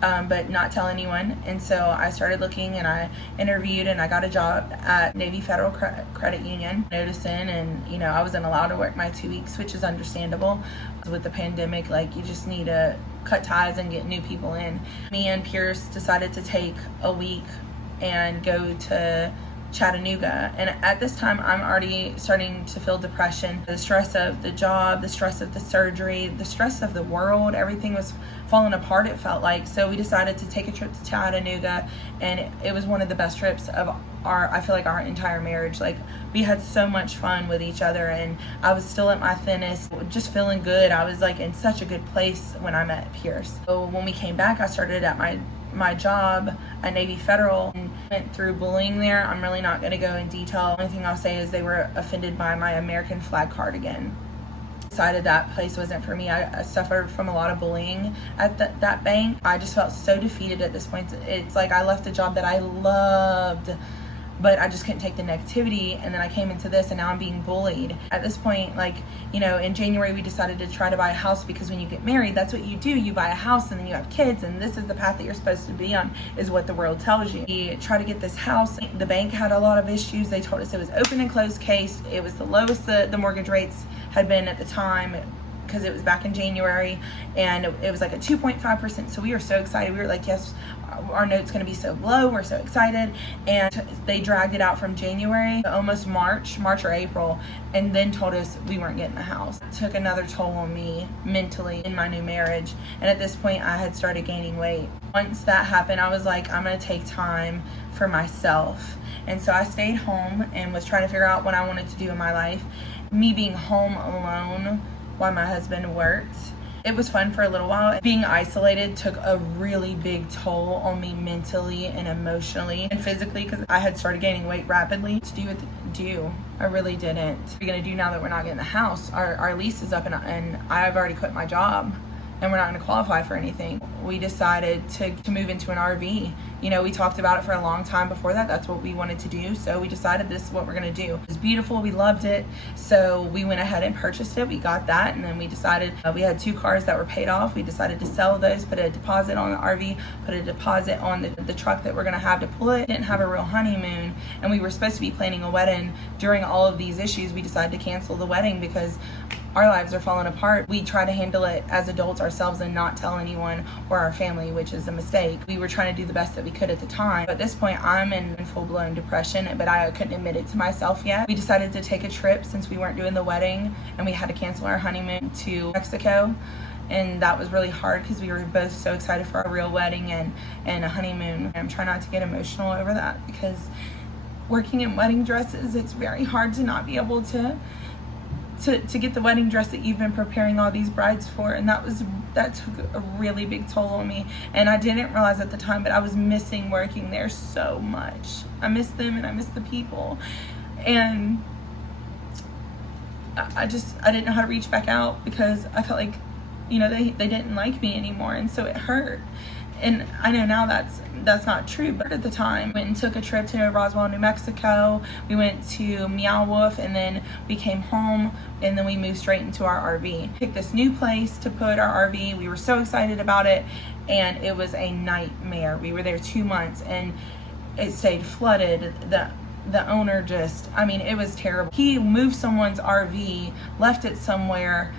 but not tell anyone. And so I started looking, and I interviewed, and I got a job at Navy Federal Credit Union. Noticing, and you know, I wasn't allowed to work my 2 weeks, which is understandable. With the pandemic, like, you just need to cut ties and get new people in. Me and Pierce decided to take a week and go to Chattanooga. And at this time, I'm already starting to feel depression. The stress of the job, the stress of the surgery, the stress of the world, everything was falling apart, it felt like. So we decided to take a trip to Chattanooga, and it was one of the best trips of I feel like our entire marriage. Like, we had so much fun with each other, and I was still at my thinnest, just feeling good. I was like in such a good place when I met Pierce. So when we came back, I started at my job at Navy Federal and went through bullying there. I'm really not going to go in detail. The only thing I'll say is they were offended by my American flag cardigan. Decided that place wasn't for me. I suffered from a lot of bullying at that bank. I just felt so defeated at this point. It's like I left a job that I loved, but I just couldn't take the negativity, and then I came into this, and now I'm being bullied. At this point, like, you know, in January we decided to try to buy a house, because when you get married, that's what you do. You buy a house, and then you have kids, and this is the path that you're supposed to be on, is what the world tells you. We tried to get this house. The bank had a lot of issues. They told us it was open and closed case. It was the lowest the mortgage rates had been at the time, because it was back in January, and it was like a 2.5%. So we were so excited. We were like, yes, our note's going to be so low. We're so excited. And they dragged it out from January to almost March or April, and then told us we weren't getting the house. It took another toll on me mentally in my new marriage. And at this point, I had started gaining weight. Once that happened, I was like, I'm going to take time for myself. And so I stayed home and was trying to figure out what I wanted to do in my life. Me being home alone while my husband worked, it was fun for a little while. Being isolated took a really big toll on me mentally and emotionally and physically, because I had started gaining weight rapidly. To do, I really didn't. What are we gonna do now that we're not getting the house? Our lease is up, and I've already quit my job, and we're not going to qualify for anything. We decided to move into an RV. You know, we talked about it for a long time before that. That's what we wanted to do. So we decided this is what we're going to do. It was beautiful. We loved it. So we went ahead and purchased it. We got that. And then we decided we had 2 cars that were paid off. We decided to sell those, put a deposit on the RV, put a deposit on the truck that we're going to have to pull it. Didn't have a real honeymoon. And we were supposed to be planning a wedding. During all of these issues, we decided to cancel the wedding because our lives are falling apart. We try to handle it as adults ourselves and not tell anyone or our family, which is a mistake. We were trying to do the best that we could at the time. But at this point, I'm in full-blown depression, but I couldn't admit it to myself yet. We decided to take a trip since we weren't doing the wedding, and we had to cancel our honeymoon to Mexico. And that was really hard because we were both so excited for our real wedding and a honeymoon. I'm trying not to get emotional over that, because working in wedding dresses, it's very hard to not be able to get the wedding dress that you've been preparing all these brides for. And that took a really big toll on me, and I didn't realize at the time, but I was missing working there so much. I miss them, and I miss the people, and I didn't know how to reach back out, because I felt like, you know, they didn't like me anymore, and so it hurt. And I know now that's not true, but at the time, went and took a trip to Roswell, New Mexico. We went to Meow Wolf, and then we came home, and then we moved straight into our RV. Picked this new place to put our RV. We were so excited about it, and it was a nightmare. We were there 2 months, and it stayed flooded. The owner it was terrible. He moved someone's RV, left it somewhere,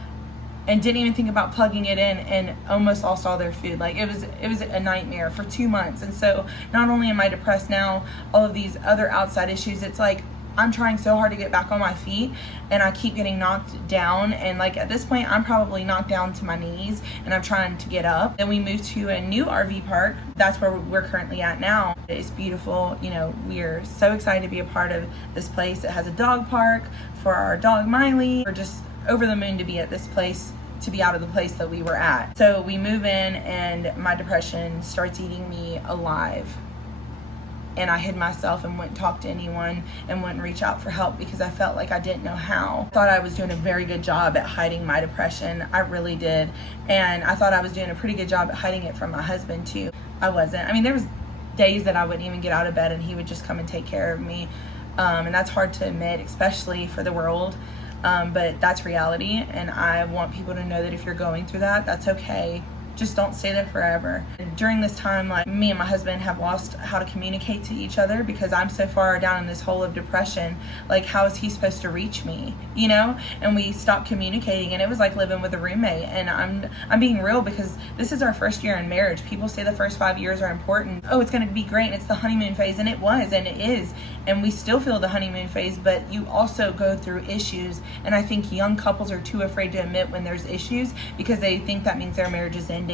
and didn't even think about plugging it in, and almost lost all their food. Like, it was a nightmare for 2 months. And so not only am I depressed now, all of these other outside issues, it's like I'm trying so hard to get back on my feet, and I keep getting knocked down. And like, at this point, I'm probably knocked down to my knees, and I'm trying to get up. Then we moved to a new RV park. That's where we're currently at now. It's beautiful. You know, we're so excited to be a part of this place. It has a dog park for our dog Miley. We're just over the moon to be at this place, to be out of the place that we were at. So we move in, and my depression starts eating me alive. And I hid myself and wouldn't talk to anyone and wouldn't reach out for help, because I felt like I didn't know how. I thought I was doing a very good job at hiding my depression. I really did. And I thought I was doing a pretty good job at hiding it from my husband too. I wasn't. There was days that I wouldn't even get out of bed, and he would just come and take care of me. And that's hard to admit, especially for the world. But that's reality, and I want people to know that if you're going through that, that's okay. Just don't stay there forever. And during this time, like, me and my husband have lost how to communicate to each other because I'm so far down in this hole of depression. Like, how is he supposed to reach me, you know? And we stopped communicating, and it was like living with a roommate. And I'm being real, because this is our first year in marriage. People say the first 5 years are important. Oh, it's going to be great, and it's the honeymoon phase, and it was, and it is, and we still feel the honeymoon phase, but you also go through issues. And I think young couples are too afraid to admit when there's issues because they think that means their marriage is ending.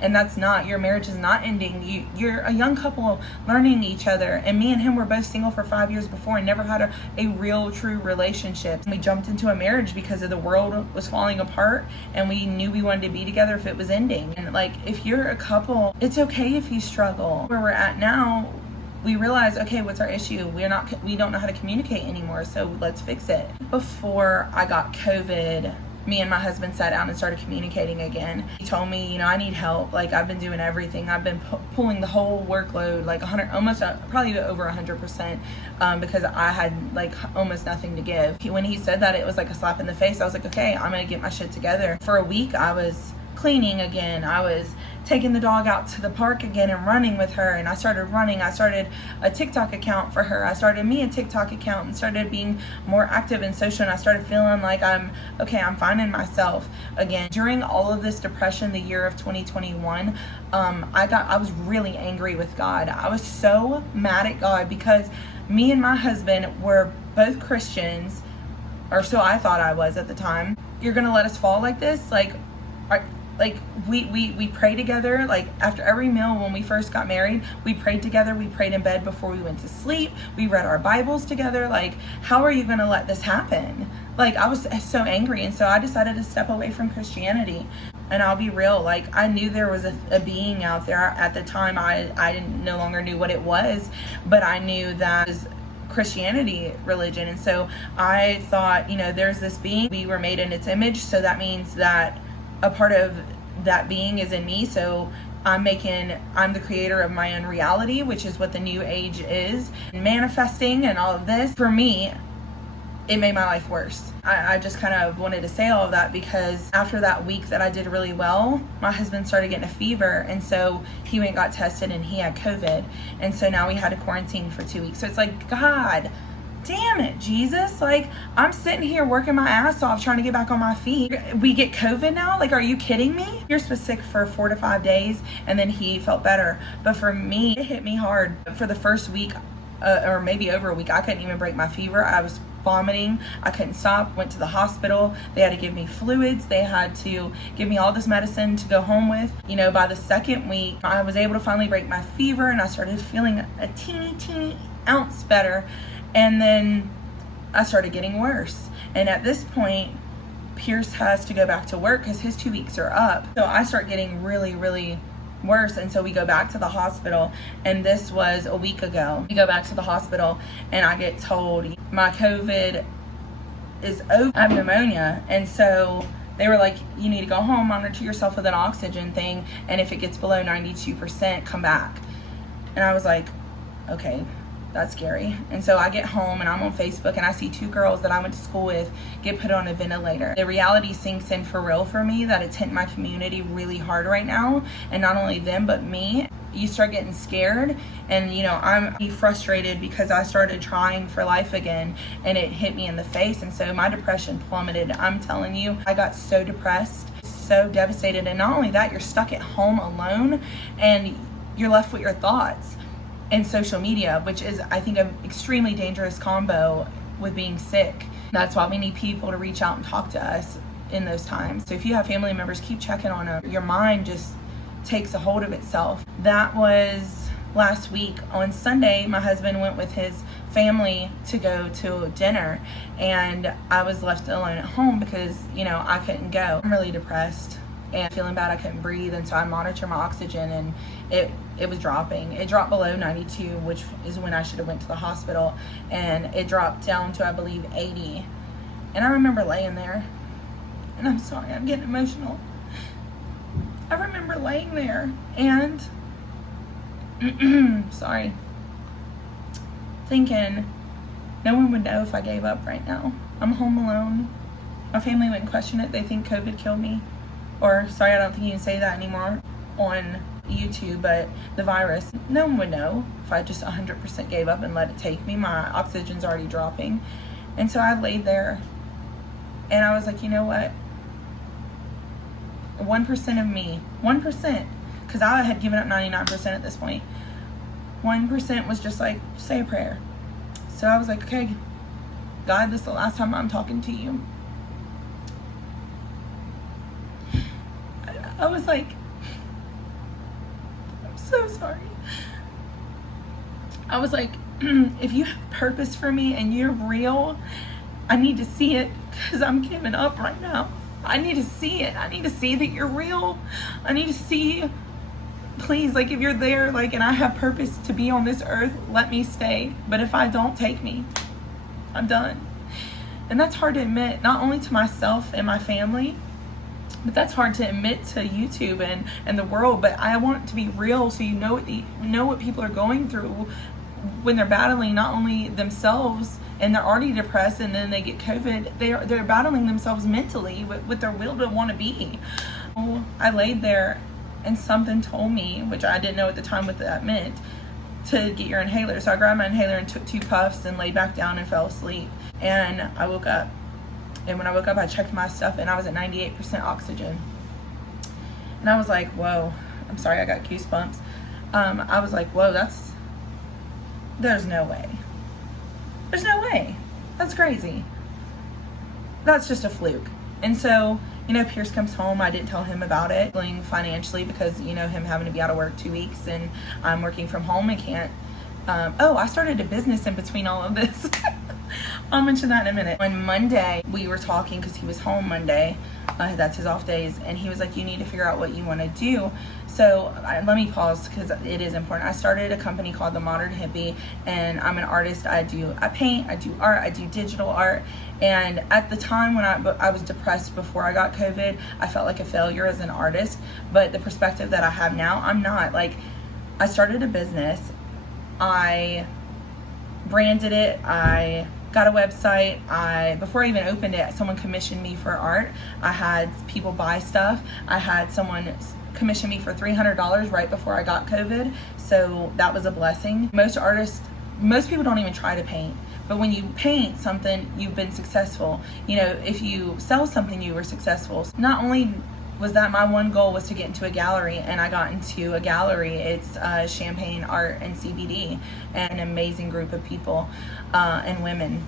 And that's not. Your marriage is not ending. You're a young couple learning each other. And me and him were both single for 5 years before and never had a real, true relationship. We jumped into a marriage because of the world was falling apart, and we knew we wanted to be together if it was ending. And like, if you're a couple, it's okay if you struggle. Where we're at now, we realize, okay, what's our issue? We don't know how to communicate anymore, so let's fix it. Before I got COVID, me and my husband sat down and started communicating again. He told me, I need help. Like, I've been doing everything. I've been pulling the whole workload, like 100, almost probably over 100%, because I had like almost nothing to give. When he said that, it was like a slap in the face. I was like, okay, I'm gonna get my shit together. For a week, I was cleaning again. I was taking the dog out to the park again and running with her, and I started running. I started a TikTok account for her. I started me a TikTok account and started being more active in social, and I started feeling like I'm finding myself again. During all of this depression, the year of 2021, I was really angry with God. I was so mad at God because me and my husband were both Christians, or so I thought I was at the time. You're gonna let us fall like this? We pray together. Like, after every meal when we first got married, we prayed together. We prayed in bed before we went to sleep. We read our Bibles together. Like, how are you going to let this happen? Like, I was so angry, and so I decided to step away from Christianity. And I'll be real, like, I knew there was a being out there at the time. I no longer knew what it was, but I knew that it was Christianity religion. And so I thought, there's this being. We were made in its image, so that means that a part of that being is in me. So I'm the creator of my own reality, which is what the new age is, manifesting and all of this. For me, it made my life worse. I just kind of wanted to say all of that because after that week that I did really well, my husband started getting a fever, and so he went and got tested, and he had COVID, and so now we had to quarantine for 2 weeks. So it's like, God damn it, Jesus. Like, I'm sitting here working my ass off trying to get back on my feet. We get COVID now? Like, are you kidding me? Pierce was sick for 4 to 5 days, and then he felt better. But for me, it hit me hard. For the first week, or maybe over a week, I couldn't even break my fever. I was vomiting. I couldn't stop. Went to the hospital. They had to give me fluids. They had to give me all this medicine to go home with. By the second week, I was able to finally break my fever, and I started feeling a teeny ounce better. And then I started getting worse. And at this point, Pierce has to go back to work because his 2 weeks are up. So I start getting really, really worse. And so we go back to the hospital. And this was a week ago. We go back to the hospital, and I get told my COVID is over. I have pneumonia. And so they were like, you need to go home, monitor yourself with an oxygen thing. And if it gets below 92%, come back. And I was like, okay, that's scary. And so I get home, and I'm on Facebook, and I see 2 girls that I went to school with get put on a ventilator. The reality sinks in for real for me that it's hitting my community really hard right now. And not only them, but me. You start getting scared, and I'm frustrated because I started trying for life again, and it hit me in the face. And so my depression plummeted. I'm telling you, I got so depressed, so devastated. And not only that, you're stuck at home alone, and you're left with your thoughts and social media, which is, I think, an extremely dangerous combo with being sick. That's why we need people to reach out and talk to us in those times. So if you have family members, keep checking on them. Your mind just takes a hold of itself. That was last week. On Sunday, my husband went with his family to go to dinner, and I was left alone at home because, I couldn't go. I'm really depressed and feeling bad. I couldn't breathe, and so I monitored my oxygen, and it was dropping. It dropped below 92, which is when I should have went to the hospital, and it dropped down to, I believe, 80. And I remember laying there, and I'm sorry, I'm getting emotional. I remember laying there and sorry, thinking, No one would know if I gave up right now. I'm home alone. My family wouldn't question it. They think COVID killed me. Or, sorry, I don't think you can say that anymore on YouTube, but the virus. No one would know if I just 100% gave up and let it take me. My oxygen's already dropping. And so I laid there and I was like, you know what? 1% of me, 1%, because I had given up 99% at this point. 1% was just like, say a prayer. So I was like, okay, God, this is the last time I'm talking to you. I was like, I'm so sorry. I was like, if you have purpose for me and you're real, I need to see it, because I'm giving up right now. I need to see it. I need to see that you're real. I need to see, please, like, if you're there, like, and I have purpose to be on this earth, let me stay. But if I don't, take me. I'm done. And that's hard to admit, not only to myself and my family, but that's hard to admit to YouTube and the world. But I want it to be real, so you know what people are going through when they're battling not only themselves and they're already depressed and then they get COVID. They're battling themselves mentally with their will to want to be. I laid there and something told me, which I didn't know at the time what that meant, to get your inhaler. So I grabbed my inhaler and took 2 puffs and laid back down and fell asleep. And I woke up. And when I woke up, I checked my stuff and I was at 98% oxygen. And I was like, whoa. I'm sorry, I got goosebumps. I was like, whoa, there's no way. There's no way. That's crazy. That's just a fluke. And so, Pierce comes home. I didn't tell him about it, financially, because, him having to be out of work 2 weeks and I'm working from home and can't. I started a business in between all of this. I'll mention that in a minute. On Monday, we were talking because he was home Monday. That's his off days. And he was like, you need to figure out what you want to do. So let me pause because it is important. I started a company called the Modern Hippie, and I'm an artist. I paint, I do art, I do digital art. And at the time when I was depressed before I got COVID, I felt like a failure as an artist. But the perspective that I have now, I'm not. Like, I started a business. I branded it. I got a website. Before I even opened it, someone commissioned me for art. I had people buy stuff. I had someone commission me for $300 right before I got COVID. So that was a blessing. Most people don't even try to paint. But when you paint something, you've been successful. If you sell something, you were successful. Not only was that my one goal was to get into a gallery, and I got into a gallery. It's Champagne Art and CBD, and an amazing group of people and women.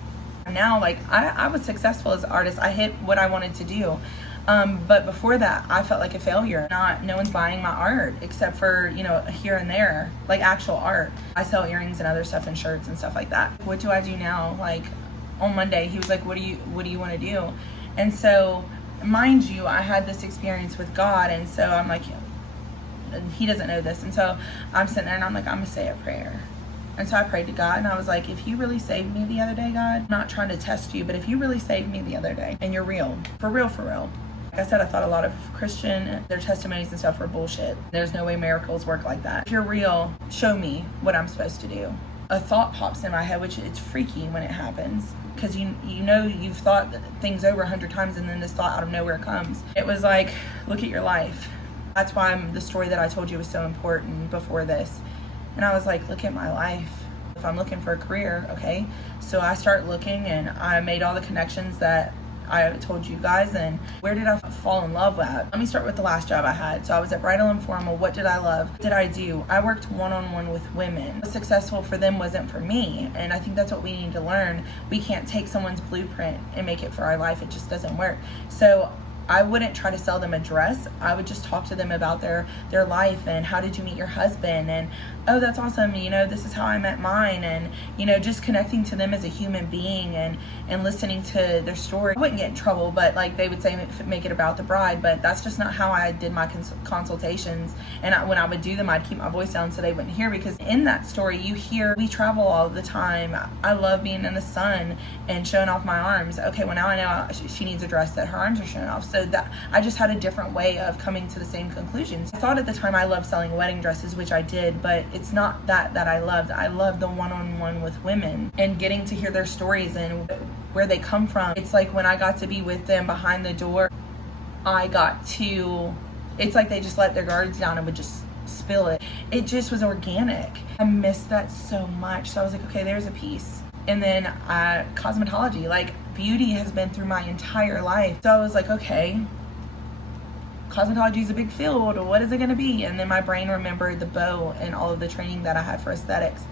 Now, I was successful as an artist. I hit what I wanted to do. But before that, I felt like a failure. No one's buying my art except for, here and there, like actual art. I sell earrings and other stuff and shirts and stuff like that. What do I do now? On Monday, he was like, what do you want to do? And so, mind you, I had this experience with God, and so I'm like, he doesn't know this. And so I'm sitting there and I'm like, I'm gonna say a prayer. And so I prayed to God, and I was like, if you really saved me the other day, God, I'm not trying to test you, but if you really saved me the other day and you're real, for real, like I said, I thought a lot of Christian, their testimonies and stuff were bullshit. There's no way miracles work like that. If you're real, show me what I'm supposed to do. A thought pops in my head, which it's freaky when it happens, because you've thought things over 100 times, and then this thought out of nowhere comes. It was like, look at your life. That's why the story that I told you was so important before this. And I was like, look at my life. If I'm looking for a career, okay. So I start looking, and I made all the connections that I told you guys. And where did I fall in love at? Let me start with the last job I had. So I was at Bridal Informal. What did I love? What did I do? I worked one-on-one with women. What's successful for them wasn't for me. And I think that's what we need to learn. We can't take someone's blueprint and make it for our life. It just doesn't work. So I wouldn't try to sell them a dress. I would just talk to them about their life, and how did you meet your husband, and oh, that's awesome, this is how I met mine, and just connecting to them as a human being, and listening to their story. I wouldn't get in trouble, but they would say make it about the bride, but that's just not how I did my consultations. And when I would do them, I'd keep my voice down so they wouldn't hear, because in that story you hear we travel all the time. I love being in the sun and showing off my arms. Okay, well now I know she needs a dress that her arms are showing off. So that I just had a different way of coming to the same conclusions. I thought at the time I loved selling wedding dresses, which I did, but it's not that I loved. I love the one-on-one with women and getting to hear their stories and where they come from. It's like when I got to be with them behind the door, it's like they just let their guards down and would just spill it. It just was organic. I missed that so much. So I was like, okay, there's a piece. And then cosmetology, like beauty has been through my entire life. So I was like, okay, cosmetology is a big field. What is it going to be? And then my brain remembered the bow and all of the training that I had for aesthetics.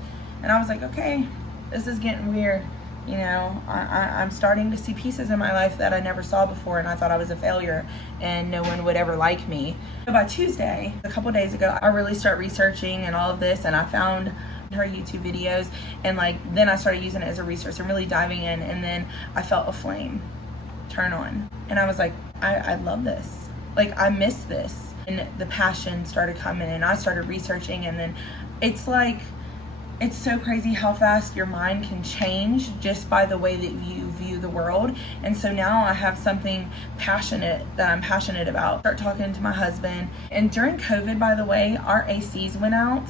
And I was like, okay, this is getting weird. You know, I'm starting to see pieces in my life that I never saw before, and I thought I was a failure and no one would ever like me. So by Tuesday, a couple days ago, I really started researching and all of this, and I found her YouTube videos, and then I started using it as a resource and really diving in, and then I felt a flame turn on, and I was like, I love this. Like, I miss this. And the passion started coming, and I started researching, and then it's so crazy how fast your mind can change just by the way that you view the world. And so now I have something passionate that I'm passionate about. Start talking to my husband. And during COVID, by the way, our ACs went out,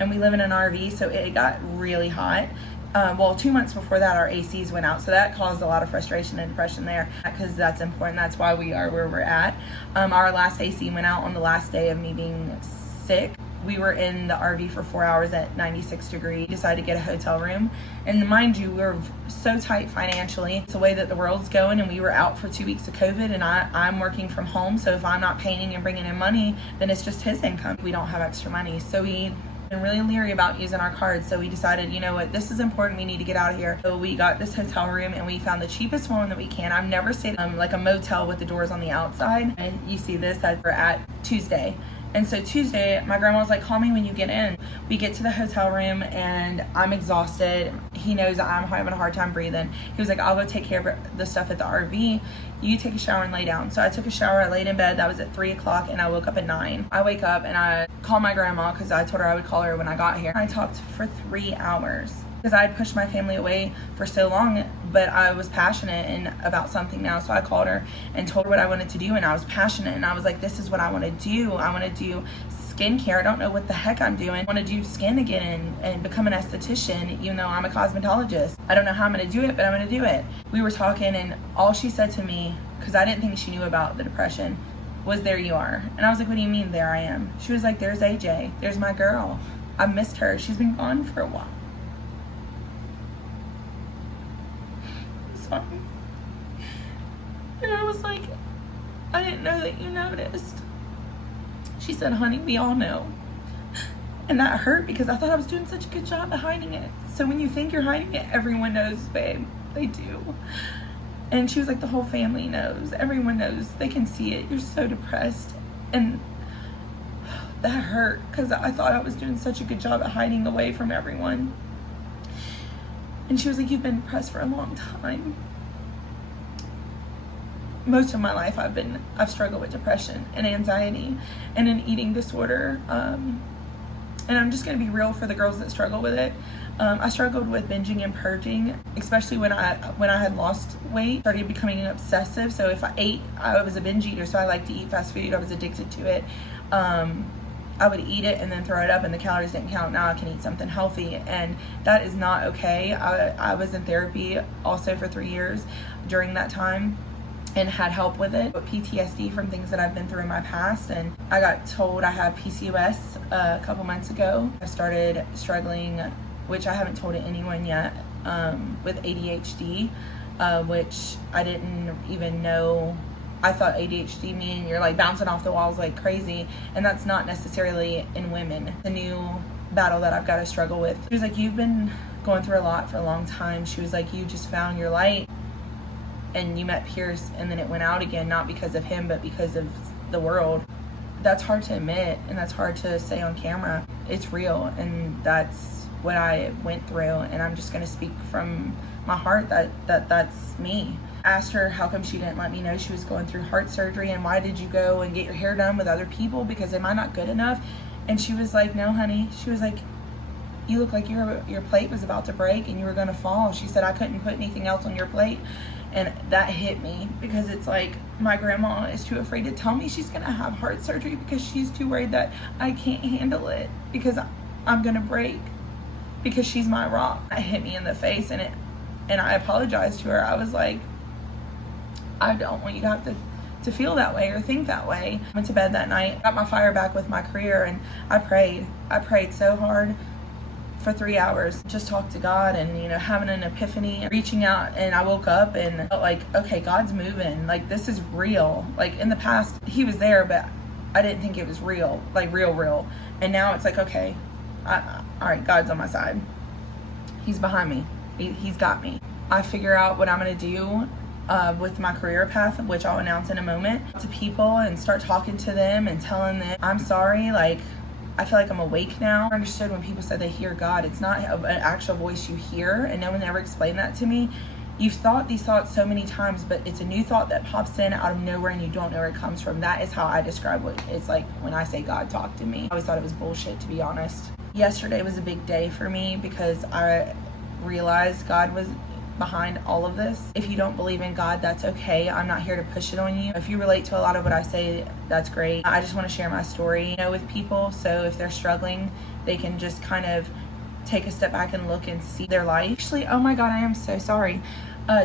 and we live in an RV, so it got really hot. 2 months before that, our ACs went out, so that caused a lot of frustration and depression there, because that's important. That's why we are where we're at. Our last AC went out on the last day of me being sick. We were in the RV for 4 hours at 96 degrees. We decided to get a hotel room. And mind you, we're so tight financially. It's the way that the world's going, and we were out for 2 weeks of COVID, and I'm working from home. So if I'm not painting and bringing in money, then it's just his income. We don't have extra money. So we've been really leery about using our cards. So we decided, you know what, this is important. We need to get out of here. So we got this hotel room, and we found the cheapest one that we can. I've never stayed like a motel with the doors on the outside. And you see this, that we're at Tuesday. And so Tuesday, my grandma was like, call me when you get in. We get to the hotel room, and I'm exhausted. He knows I'm having a hard time breathing. He was like, I'll go take care of the stuff at the RV. You take a shower and lay down. So I took a shower, I laid in bed. That was at 3 o'clock, and I woke up at 9. I wake up, and I call my grandma, because I told her I would call her when I got here. I talked for 3 hours, because I had pushed my family away for so long, but I was passionate about something now. So I called her and told her what I wanted to do, and I was passionate, and I was like, this is what I want to do. I want to do skincare. I don't know what the heck I'm doing. I want to do skin again and become an esthetician, even though I'm a cosmetologist. I don't know how I'm going to do it, but I'm going to do it. We were talking, and all she said to me, because I didn't think she knew about the depression, was, there you are. And I was like, what do you mean, there I am? She was like, there's AJ. There's my girl. I missed her. She's been gone for a while. Sorry. And I was like, I didn't know that you noticed. She said, honey, we all know. And that hurt, because I thought I was doing such a good job at hiding it. So when you think you're hiding it, everyone knows, babe. They do. And she was like, the whole family knows. Everyone knows. They can see it. You're so depressed. And that hurt, because I thought I was doing such a good job at hiding away from everyone. And she was like, you've been depressed for a long time. Most of my life I've struggled with depression and anxiety and an eating disorder. And I'm just gonna be real for the girls that struggle with it. I struggled with binging and purging, especially when I had lost weight, started becoming obsessive. So if I ate, I was a binge eater, so I like to eat fast food. I was addicted to it. I would eat it and then throw it up, and the calories didn't count. Now I can eat something healthy, and that is not okay. I was in therapy also for 3 years during that time, and had help with it, PTSD from things that I've been through in my past. And I got told I have PCOS a couple months ago. I started struggling, which I haven't told anyone yet, with ADHD, which I didn't even know. I thought ADHD mean you're like bouncing off the walls like crazy, and that's not necessarily in women. The new battle that I've got to struggle with. She was like, you've been going through a lot for a long time. She was like, you just found your light, and you met Pierce, and then it went out again, not because of him, but because of the world. That's hard to admit, and that's hard to say on camera. It's real, and that's what I went through, and I'm just gonna speak from my heart that's me. Asked her how come she didn't let me know she was going through heart surgery, and why did you go and get your hair done with other people, because am I not good enough? And she was like, no honey, she was like, you look like your plate was about to break and you were going to fall. She said, I couldn't put anything else on your plate. And that hit me, because it's like, my grandma is too afraid to tell me she's going to have heart surgery because she's too worried that I can't handle it, because I'm going to break, because she's my rock. That hit me in the face, and I apologized to her. I was like, I don't want you to have to feel that way or think that way. I went to bed that night, got my fire back with my career, and I prayed so hard for 3 hours, just talked to God, and having an epiphany, reaching out. And I woke up and felt like, okay, God's moving, like this is real. Like in the past he was there, but I didn't think it was real, like real. And now it's like, okay, all right, God's on my side, he's behind me, he's got me. I figure out what I'm gonna do with my career path, which I'll announce in a moment, to people, and start talking to them and telling them I'm sorry. Like, I feel like I'm awake now. I understood when people said they hear God, it's not an actual voice you hear, and no one ever explained that to me. You've thought these thoughts so many times, but it's a new thought that pops in out of nowhere and you don't know where it comes from. That is how I describe what it's like when I say God talked to me. I always thought it was bullshit, to be honest. Yesterday was a big day for me because I realized God was behind all of this. If you don't believe in God, that's okay. I'm not here to push it on you. If you relate to a lot of what I say, that's great. I just want to share my story, with people, so if they're struggling, they can just kind of take a step back and look and see their life. Actually, oh my God, I am so sorry.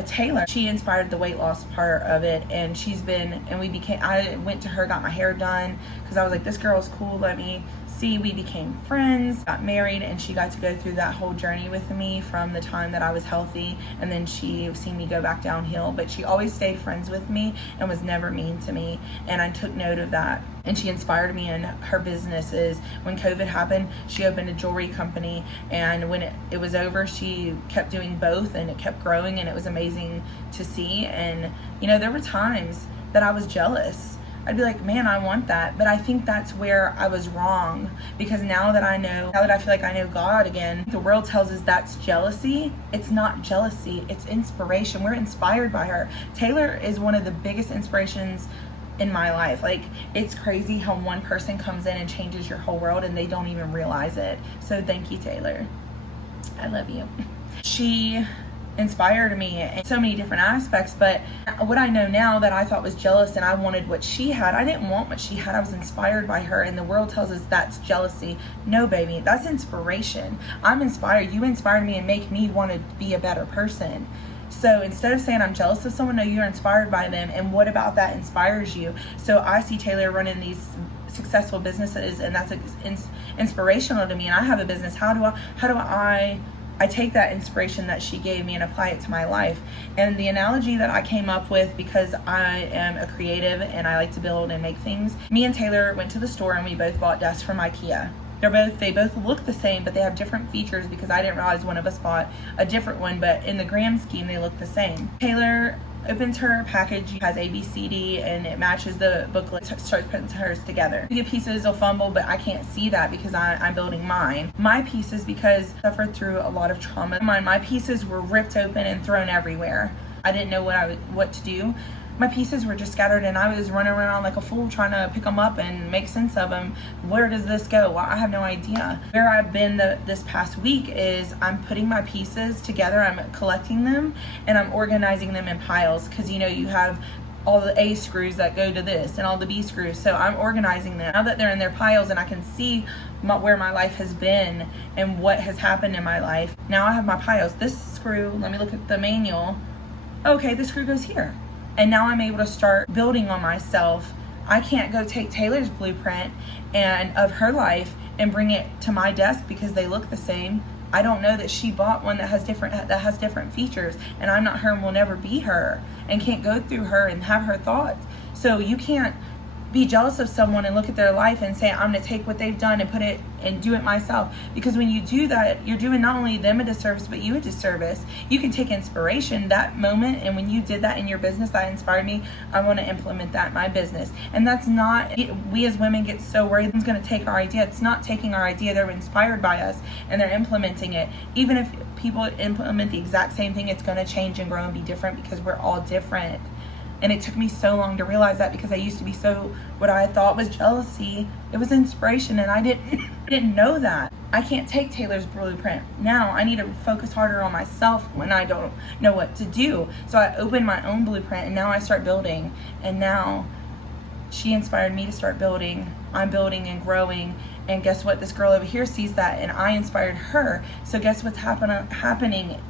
Taylor, she inspired the weight loss part of it, and I went to her, got my hair done, because I was like, this girl is cool, let me see. We became friends, got married, and she got to go through that whole journey with me from the time that I was healthy, and then she seen me go back downhill. But she always stayed friends with me and was never mean to me, and I took note of that. And she inspired me in her businesses. When COVID happened, she opened a jewelry company, and when it was over, she kept doing both, and it kept growing, and it was amazing to see. And there were times that I was jealous. I'd be like, man, I want that. But I think that's where I was wrong, because now that I feel like I know God again, the world tells us that's jealousy. It's not jealousy, it's inspiration. We're inspired by her. Taylor is one of the biggest inspirations in my life. Like, it's crazy how one person comes in and changes your whole world and they don't even realize it. So thank you, Taylor. I love you. She inspired me in so many different aspects, but what I know now that I thought was jealous and I wanted what she had, I didn't want what she had. I was inspired by her, and the world tells us that's jealousy. No, baby, that's inspiration. I'm inspired. You inspired me and make me want to be a better person. So instead of saying I'm jealous of someone, no, you're inspired by them, and what about that inspires you? So I see Taylor running these successful businesses, and that's inspirational to me. And I have a business. How do I take that inspiration that she gave me and apply it to my life? And the analogy that I came up with, because I am a creative and I like to build and make things, me and Taylor went to the store and we both bought desks from IKEA. They both look the same, but they have different features, because I didn't realize one of us bought a different one, but in the grand scheme they look the same. Taylor opens her package, has A, B, C, D, and it matches the booklet, starts putting hers together. The pieces will fumble, but I can't see that because I'm building mine. My pieces, because I suffered through a lot of trauma, my pieces were ripped open and thrown everywhere. I didn't know what to do. My pieces were just scattered, and I was running around like a fool trying to pick them up and make sense of them. Where does this go? Well, I have no idea. Where I've been this past week is I'm putting my pieces together, I'm collecting them, and I'm organizing them in piles, because you have all the A screws that go to this and all the B screws. So I'm organizing them now that they're in their piles, and I can see where my life has been and what has happened in my life. Now I have my piles. This screw, let me look at the manual. Okay, the screw goes here. And now I'm able to start building on myself. I can't go take Taylor's blueprint and of her life and bring it to my desk because they look the same. I don't know that she bought one that has different features, and I'm not her and will never be her, and can't go through her and have her thoughts. So you can't be jealous of someone and look at their life and say, I'm going to take what they've done and put it and do it myself. Because when you do that, you're doing not only them a disservice, but you a disservice. You can take inspiration that moment, and when you did that in your business, that inspired me. I want to implement that in my business. And that's not, we as women get so worried it's going to take our idea. It's not taking our idea. They're inspired by us and they're implementing it. Even if people implement the exact same thing, it's going to change and grow and be different, because we're all different. And it took me so long to realize that, because I used to be so, what I thought was jealousy, it was inspiration, and I didn't know that. I can't take Taylor's blueprint. Now I need to focus harder on myself when I don't know what to do. So I opened my own blueprint, and now I start building. And now she inspired me to start building. I'm building and growing. And guess what? This girl over here sees that, and I inspired her. So guess what's happening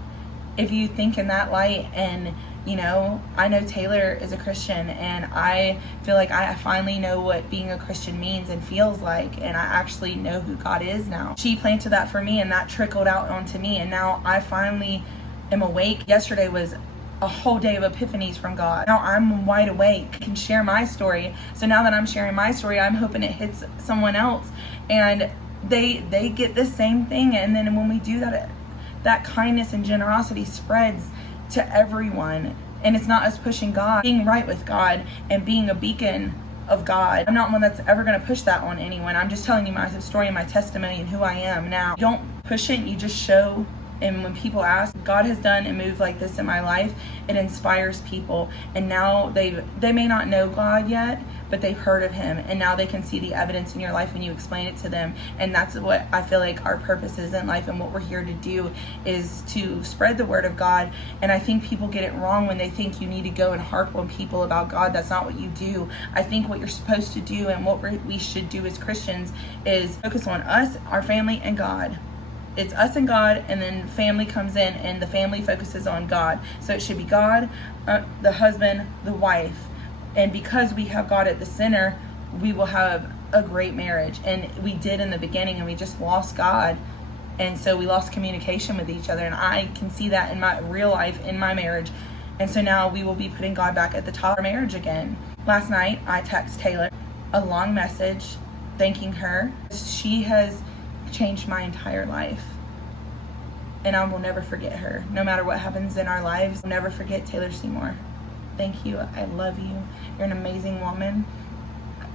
if you think in that light? And you know, I know Taylor is a Christian, and I feel like I finally know what being a Christian means and feels like, and I actually know who God is now. She planted that for me, and that trickled out onto me, and now I finally am awake. Yesterday was a whole day of epiphanies from God. Now I'm wide awake, can share my story. So now that I'm sharing my story, I'm hoping it hits someone else, and they get the same thing. And then when we do that, that kindness and generosity spreads to everyone. And it's not us pushing God, being right with God and being a beacon of God. I'm not one that's ever going to push that on anyone. I'm just telling you my story and my testimony and who I am now. You don't push it, you just show. And when people ask, God has done and moved like this in my life, it inspires people. And now they may not know God yet, but they've heard of him, and now they can see the evidence in your life when you explain it to them. And that's what I feel like our purpose is in life, and what we're here to do is to spread the word of God. And I think people get it wrong when they think you need to go and harp on people about God. That's not what you do. I think what you're supposed to do, and what we should do as Christians, is focus on us, our family, and God. It's us and God, and then family comes in, and the family focuses on God. So it should be God, the husband, the wife. And because we have God at the center, we will have a great marriage. And we did in the beginning, and we just lost God. And so we lost communication with each other. And I can see that in my real life, in my marriage. And so now we will be putting God back at the top of our marriage again. Last night, I texted Taylor a long message thanking her. She has changed my entire life. And I will never forget her. No matter what happens in our lives, I'll never forget Taylor Seymour. Thank you. I love you. You're an amazing woman.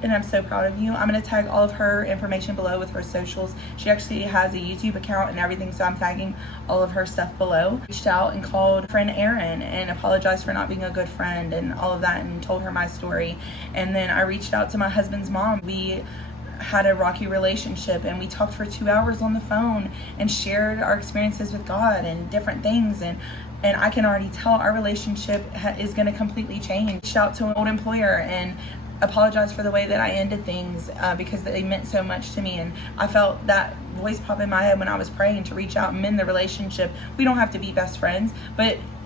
And I'm so proud of you. I'm going to tag all of her information below with her socials. She actually has a YouTube account and everything, so I'm tagging all of her stuff below. Reached out and called friend Erin and apologized for not being a good friend and all of that, and told her my story. And then I reached out to my husband's mom. We had a rocky relationship, and we talked for 2 hours on the phone and shared our experiences with God and different things. And I can already tell our relationship is going to completely change. Shout to an old employer and apologize for the way that I ended things because they meant so much to me. And I felt that voice pop in my head when I was praying to reach out and mend the relationship. We don't have to be best friends,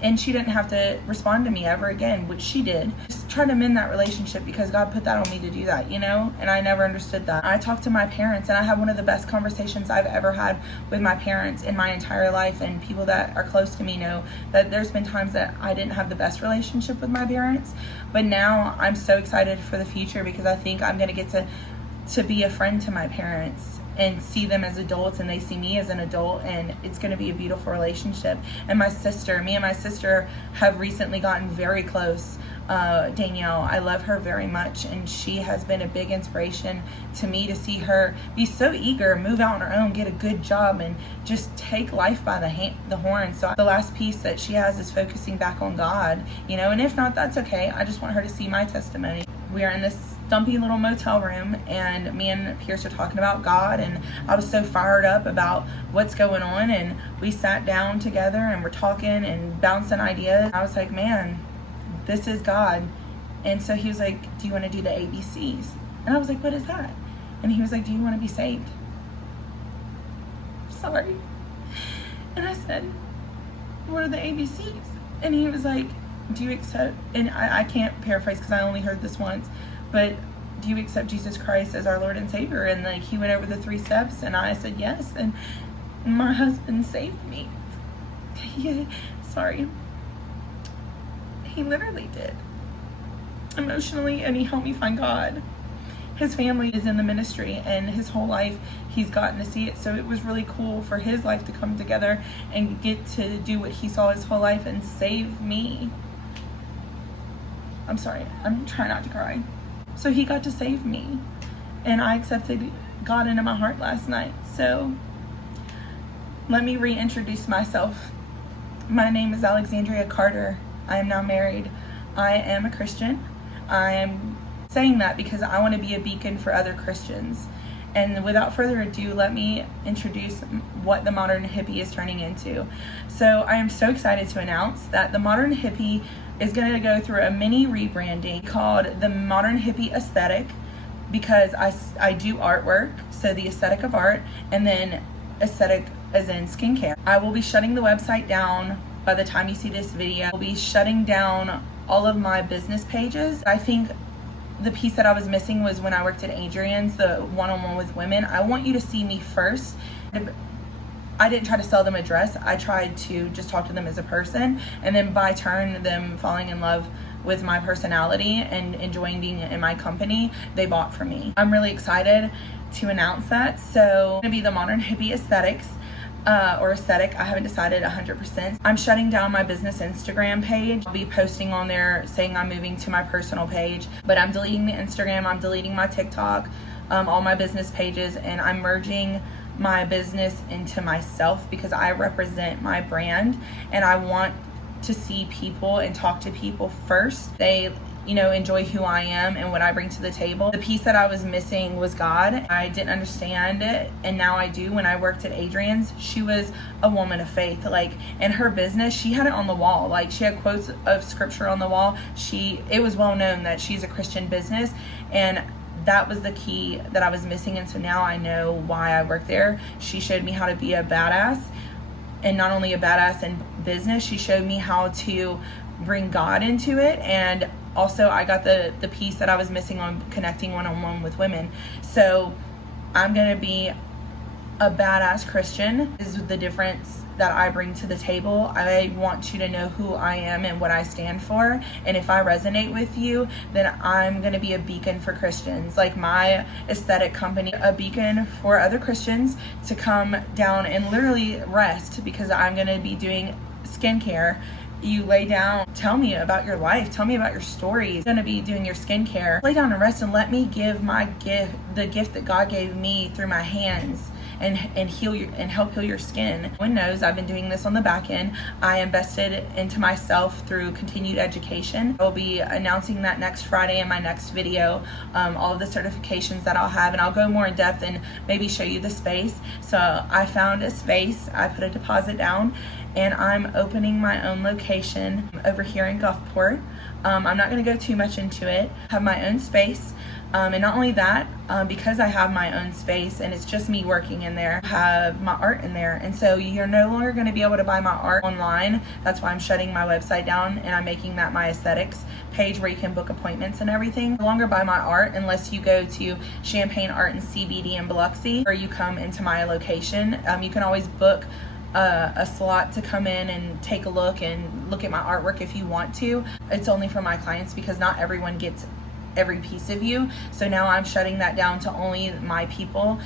and she didn't have to respond to me ever again, which she did. Just try to mend that relationship because God put that on me to do that, you know? And I never understood that. I talked to my parents, and I had one of the best conversations I've ever had with my parents in my entire life. And people that are close to me know that there's been times that I didn't have the best relationship with my parents. But now I'm so excited for the future because I think I'm going to get to be a friend to my parents and see them as adults, and they see me as an adult, and it's going to be a beautiful relationship. And me and my sister have recently gotten very close. Danielle, I love her very much, and she has been a big inspiration to me to see her be so eager, move out on her own, get a good job, and just take life by the horn. So the last piece that she has is focusing back on God, you know, and if not, that's okay. I just want her to see my testimony. We are in this stumpy little motel room, and me and Pierce are talking about God, and I was so fired up about what's going on, and we sat down together and we're talking and bouncing ideas. I was like, man, this is God. And so he was like, do you want to do the ABCs? And I was like, what is that? And he was like, do you want to be saved? Sorry. And I said, what are the ABCs? And he was like, do you accept, and I can't paraphrase because I only heard this once, but do you accept Jesus Christ as our Lord and Savior? And like he went over the 3 steps, and I said yes, and my husband saved me. Sorry. He literally did. Emotionally, and he helped me find God. His family is in the ministry, and his whole life he's gotten to see it, so it was really cool for his life to come together and get to do what he saw his whole life and save me. I'm sorry, I'm trying not to cry. So he got to save me, and I accepted God into my heart last night. So let me reintroduce myself. My name is Alexandria Carter. I am now married. I am a Christian. I am saying that because I want to be a beacon for other Christians. And without further ado, let me introduce what the Modern Hippie is turning into. So I am so excited to announce that the Modern Hippie is going to go through a mini rebranding called the Modern Hippie Aesthetic, because I do artwork, so the aesthetic of art, and then aesthetic as in skincare. I will be shutting the website down by the time you see this video. I'll be shutting down all of my business pages. I think the piece that I was missing was when I worked at Adrian's, the one-on-one with women. I want you to see me first. I didn't try to sell them a dress. I tried to just talk to them as a person, and then by turn, them falling in love with my personality and enjoying being in my company, they bought from me. I'm really excited to announce that. So it's gonna be the Modern Hippie Aesthetics. Or aesthetic, I haven't decided 100%. I'm shutting down my business Instagram page. I'll be posting on there saying I'm moving to my personal page, but I'm deleting the Instagram, I'm deleting my TikTok, all my business pages, and I'm merging my business into myself because I represent my brand and I want to see people and talk to people first. They enjoy who I am and what I bring to the table. The piece that I was missing was God. I didn't understand it, and now I do. When I worked at Adrian's, she was a woman of faith. Like, in her business, she had it on the wall. Like, she had quotes of scripture on the wall. It was well known that she's a Christian business, and that was the key that I was missing. And so now I know why I work there. She showed me how to be a badass, and not only a badass in business, she showed me how to bring God into it. And also I got the piece that I was missing on connecting one-on-one with women. So I'm gonna be a badass Christian is the difference that I bring to the table. I want you to know who I am and what I stand for. And if I resonate with you, then I'm gonna be a beacon for Christians. Like my aesthetic company, a beacon for other Christians to come down and literally rest, because I'm gonna be doing skincare. You lay down, tell me about your life, tell me about your stories. I'm gonna be doing your skincare. Lay down and rest and let me give my gift, the gift that God gave me through my hands, and heal you and help heal your skin. One knows I've been doing this on the back end. I invested into myself through continued education. I'll be announcing that next Friday in my next video, all of the certifications that I'll have, and I'll go more in depth and maybe show you the space. So I found a space, I put a deposit down, and I'm opening my own location over here in Gulfport. I'm not gonna go too much into it. I have my own space. And not only that, because I have my own space and it's just me working in there, I have my art in there. And so you're no longer going to be able to buy my art online. That's why I'm shutting my website down and I'm making that my aesthetics page where you can book appointments and everything. No longer buy my art unless you go to Champagne Art and CBD in Biloxi, or you come into my location. You can always book a slot to come in and take a look and look at my artwork if you want to. It's only for my clients because not everyone gets every piece of you. So now I'm shutting that down to only my people.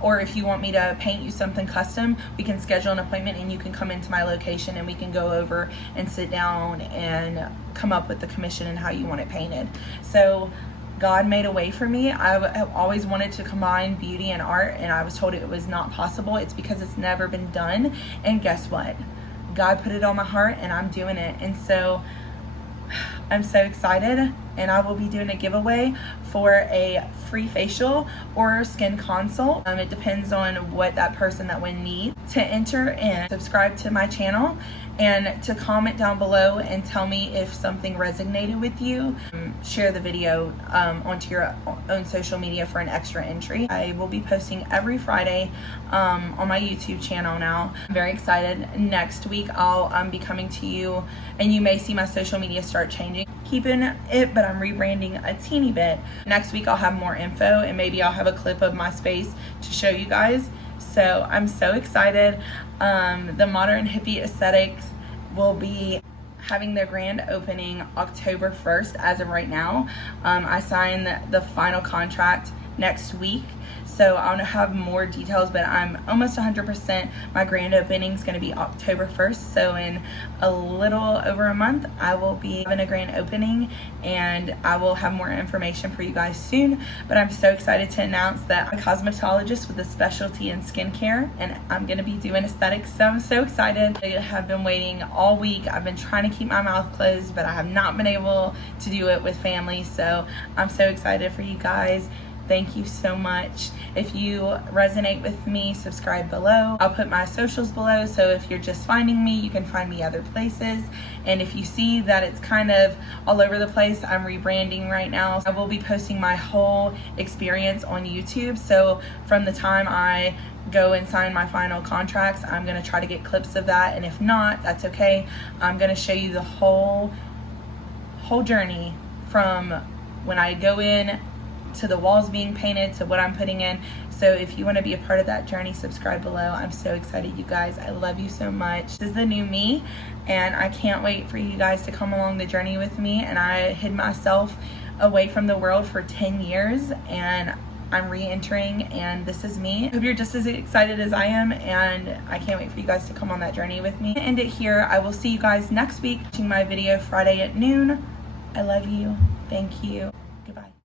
Or if you want me to paint you something custom, we can schedule an appointment and you can come into my location and we can go over and sit down and come up with the commission and how you want it painted. So God made a way for me. I've always wanted to combine beauty and art, and I was told it was not possible. It's because it's never been done. And guess what? God put it on my heart and I'm doing it. And so I'm so excited, and I will be doing a giveaway for a free facial or skin consult. It depends on what that person that wins needs. To enter and subscribe to my channel and to comment down below and tell me if something resonated with you. Share the video onto your own social media for an extra entry. I will be posting every Friday on my YouTube channel now. I'm very excited. Next week I'll be coming to you, and you may see my social media start changing. Keeping it, but I'm rebranding a teeny bit. Next week I'll have more info, and maybe I'll have a clip of my space to show you guys. So I'm so excited. The Modern Hippie Aesthetics will be having their grand opening October 1st as of right now. I signed the final contract next week, so I'll have more details, but I'm almost 100% my grand opening is going to be October 1st. So in a little over a month I will be having a grand opening, and I will have more information for you guys soon. But I'm so excited to announce that I'm a cosmetologist with a specialty in skincare, and I'm going to be doing aesthetics. So I'm so excited. I have been waiting all week. I've been trying to keep my mouth closed, but I have not been able to do it with family. So I'm so excited for you guys. Thank you so much. If you resonate with me, subscribe below. I'll put my socials below, so if you're just finding me, you can find me other places. And if you see that it's kind of all over the place, I'm rebranding right now. I will be posting my whole experience on YouTube. So from the time I go and sign my final contracts, I'm gonna try to get clips of that. And if not, that's okay. I'm gonna show you the whole journey from when I go in to the walls being painted to what I'm putting in. So if you want to be a part of that journey, subscribe below. I'm so excited, you guys. I love you so much. This is the new me, and I can't wait for you guys to come along the journey with me. And I hid myself away from the world for 10 years, and I'm re-entering, and this is me. I hope you're just as excited as I am, and I can't wait for you guys to come on that journey with me. End it here. I will see you guys next week watching my video Friday at noon. I love you. Thank you.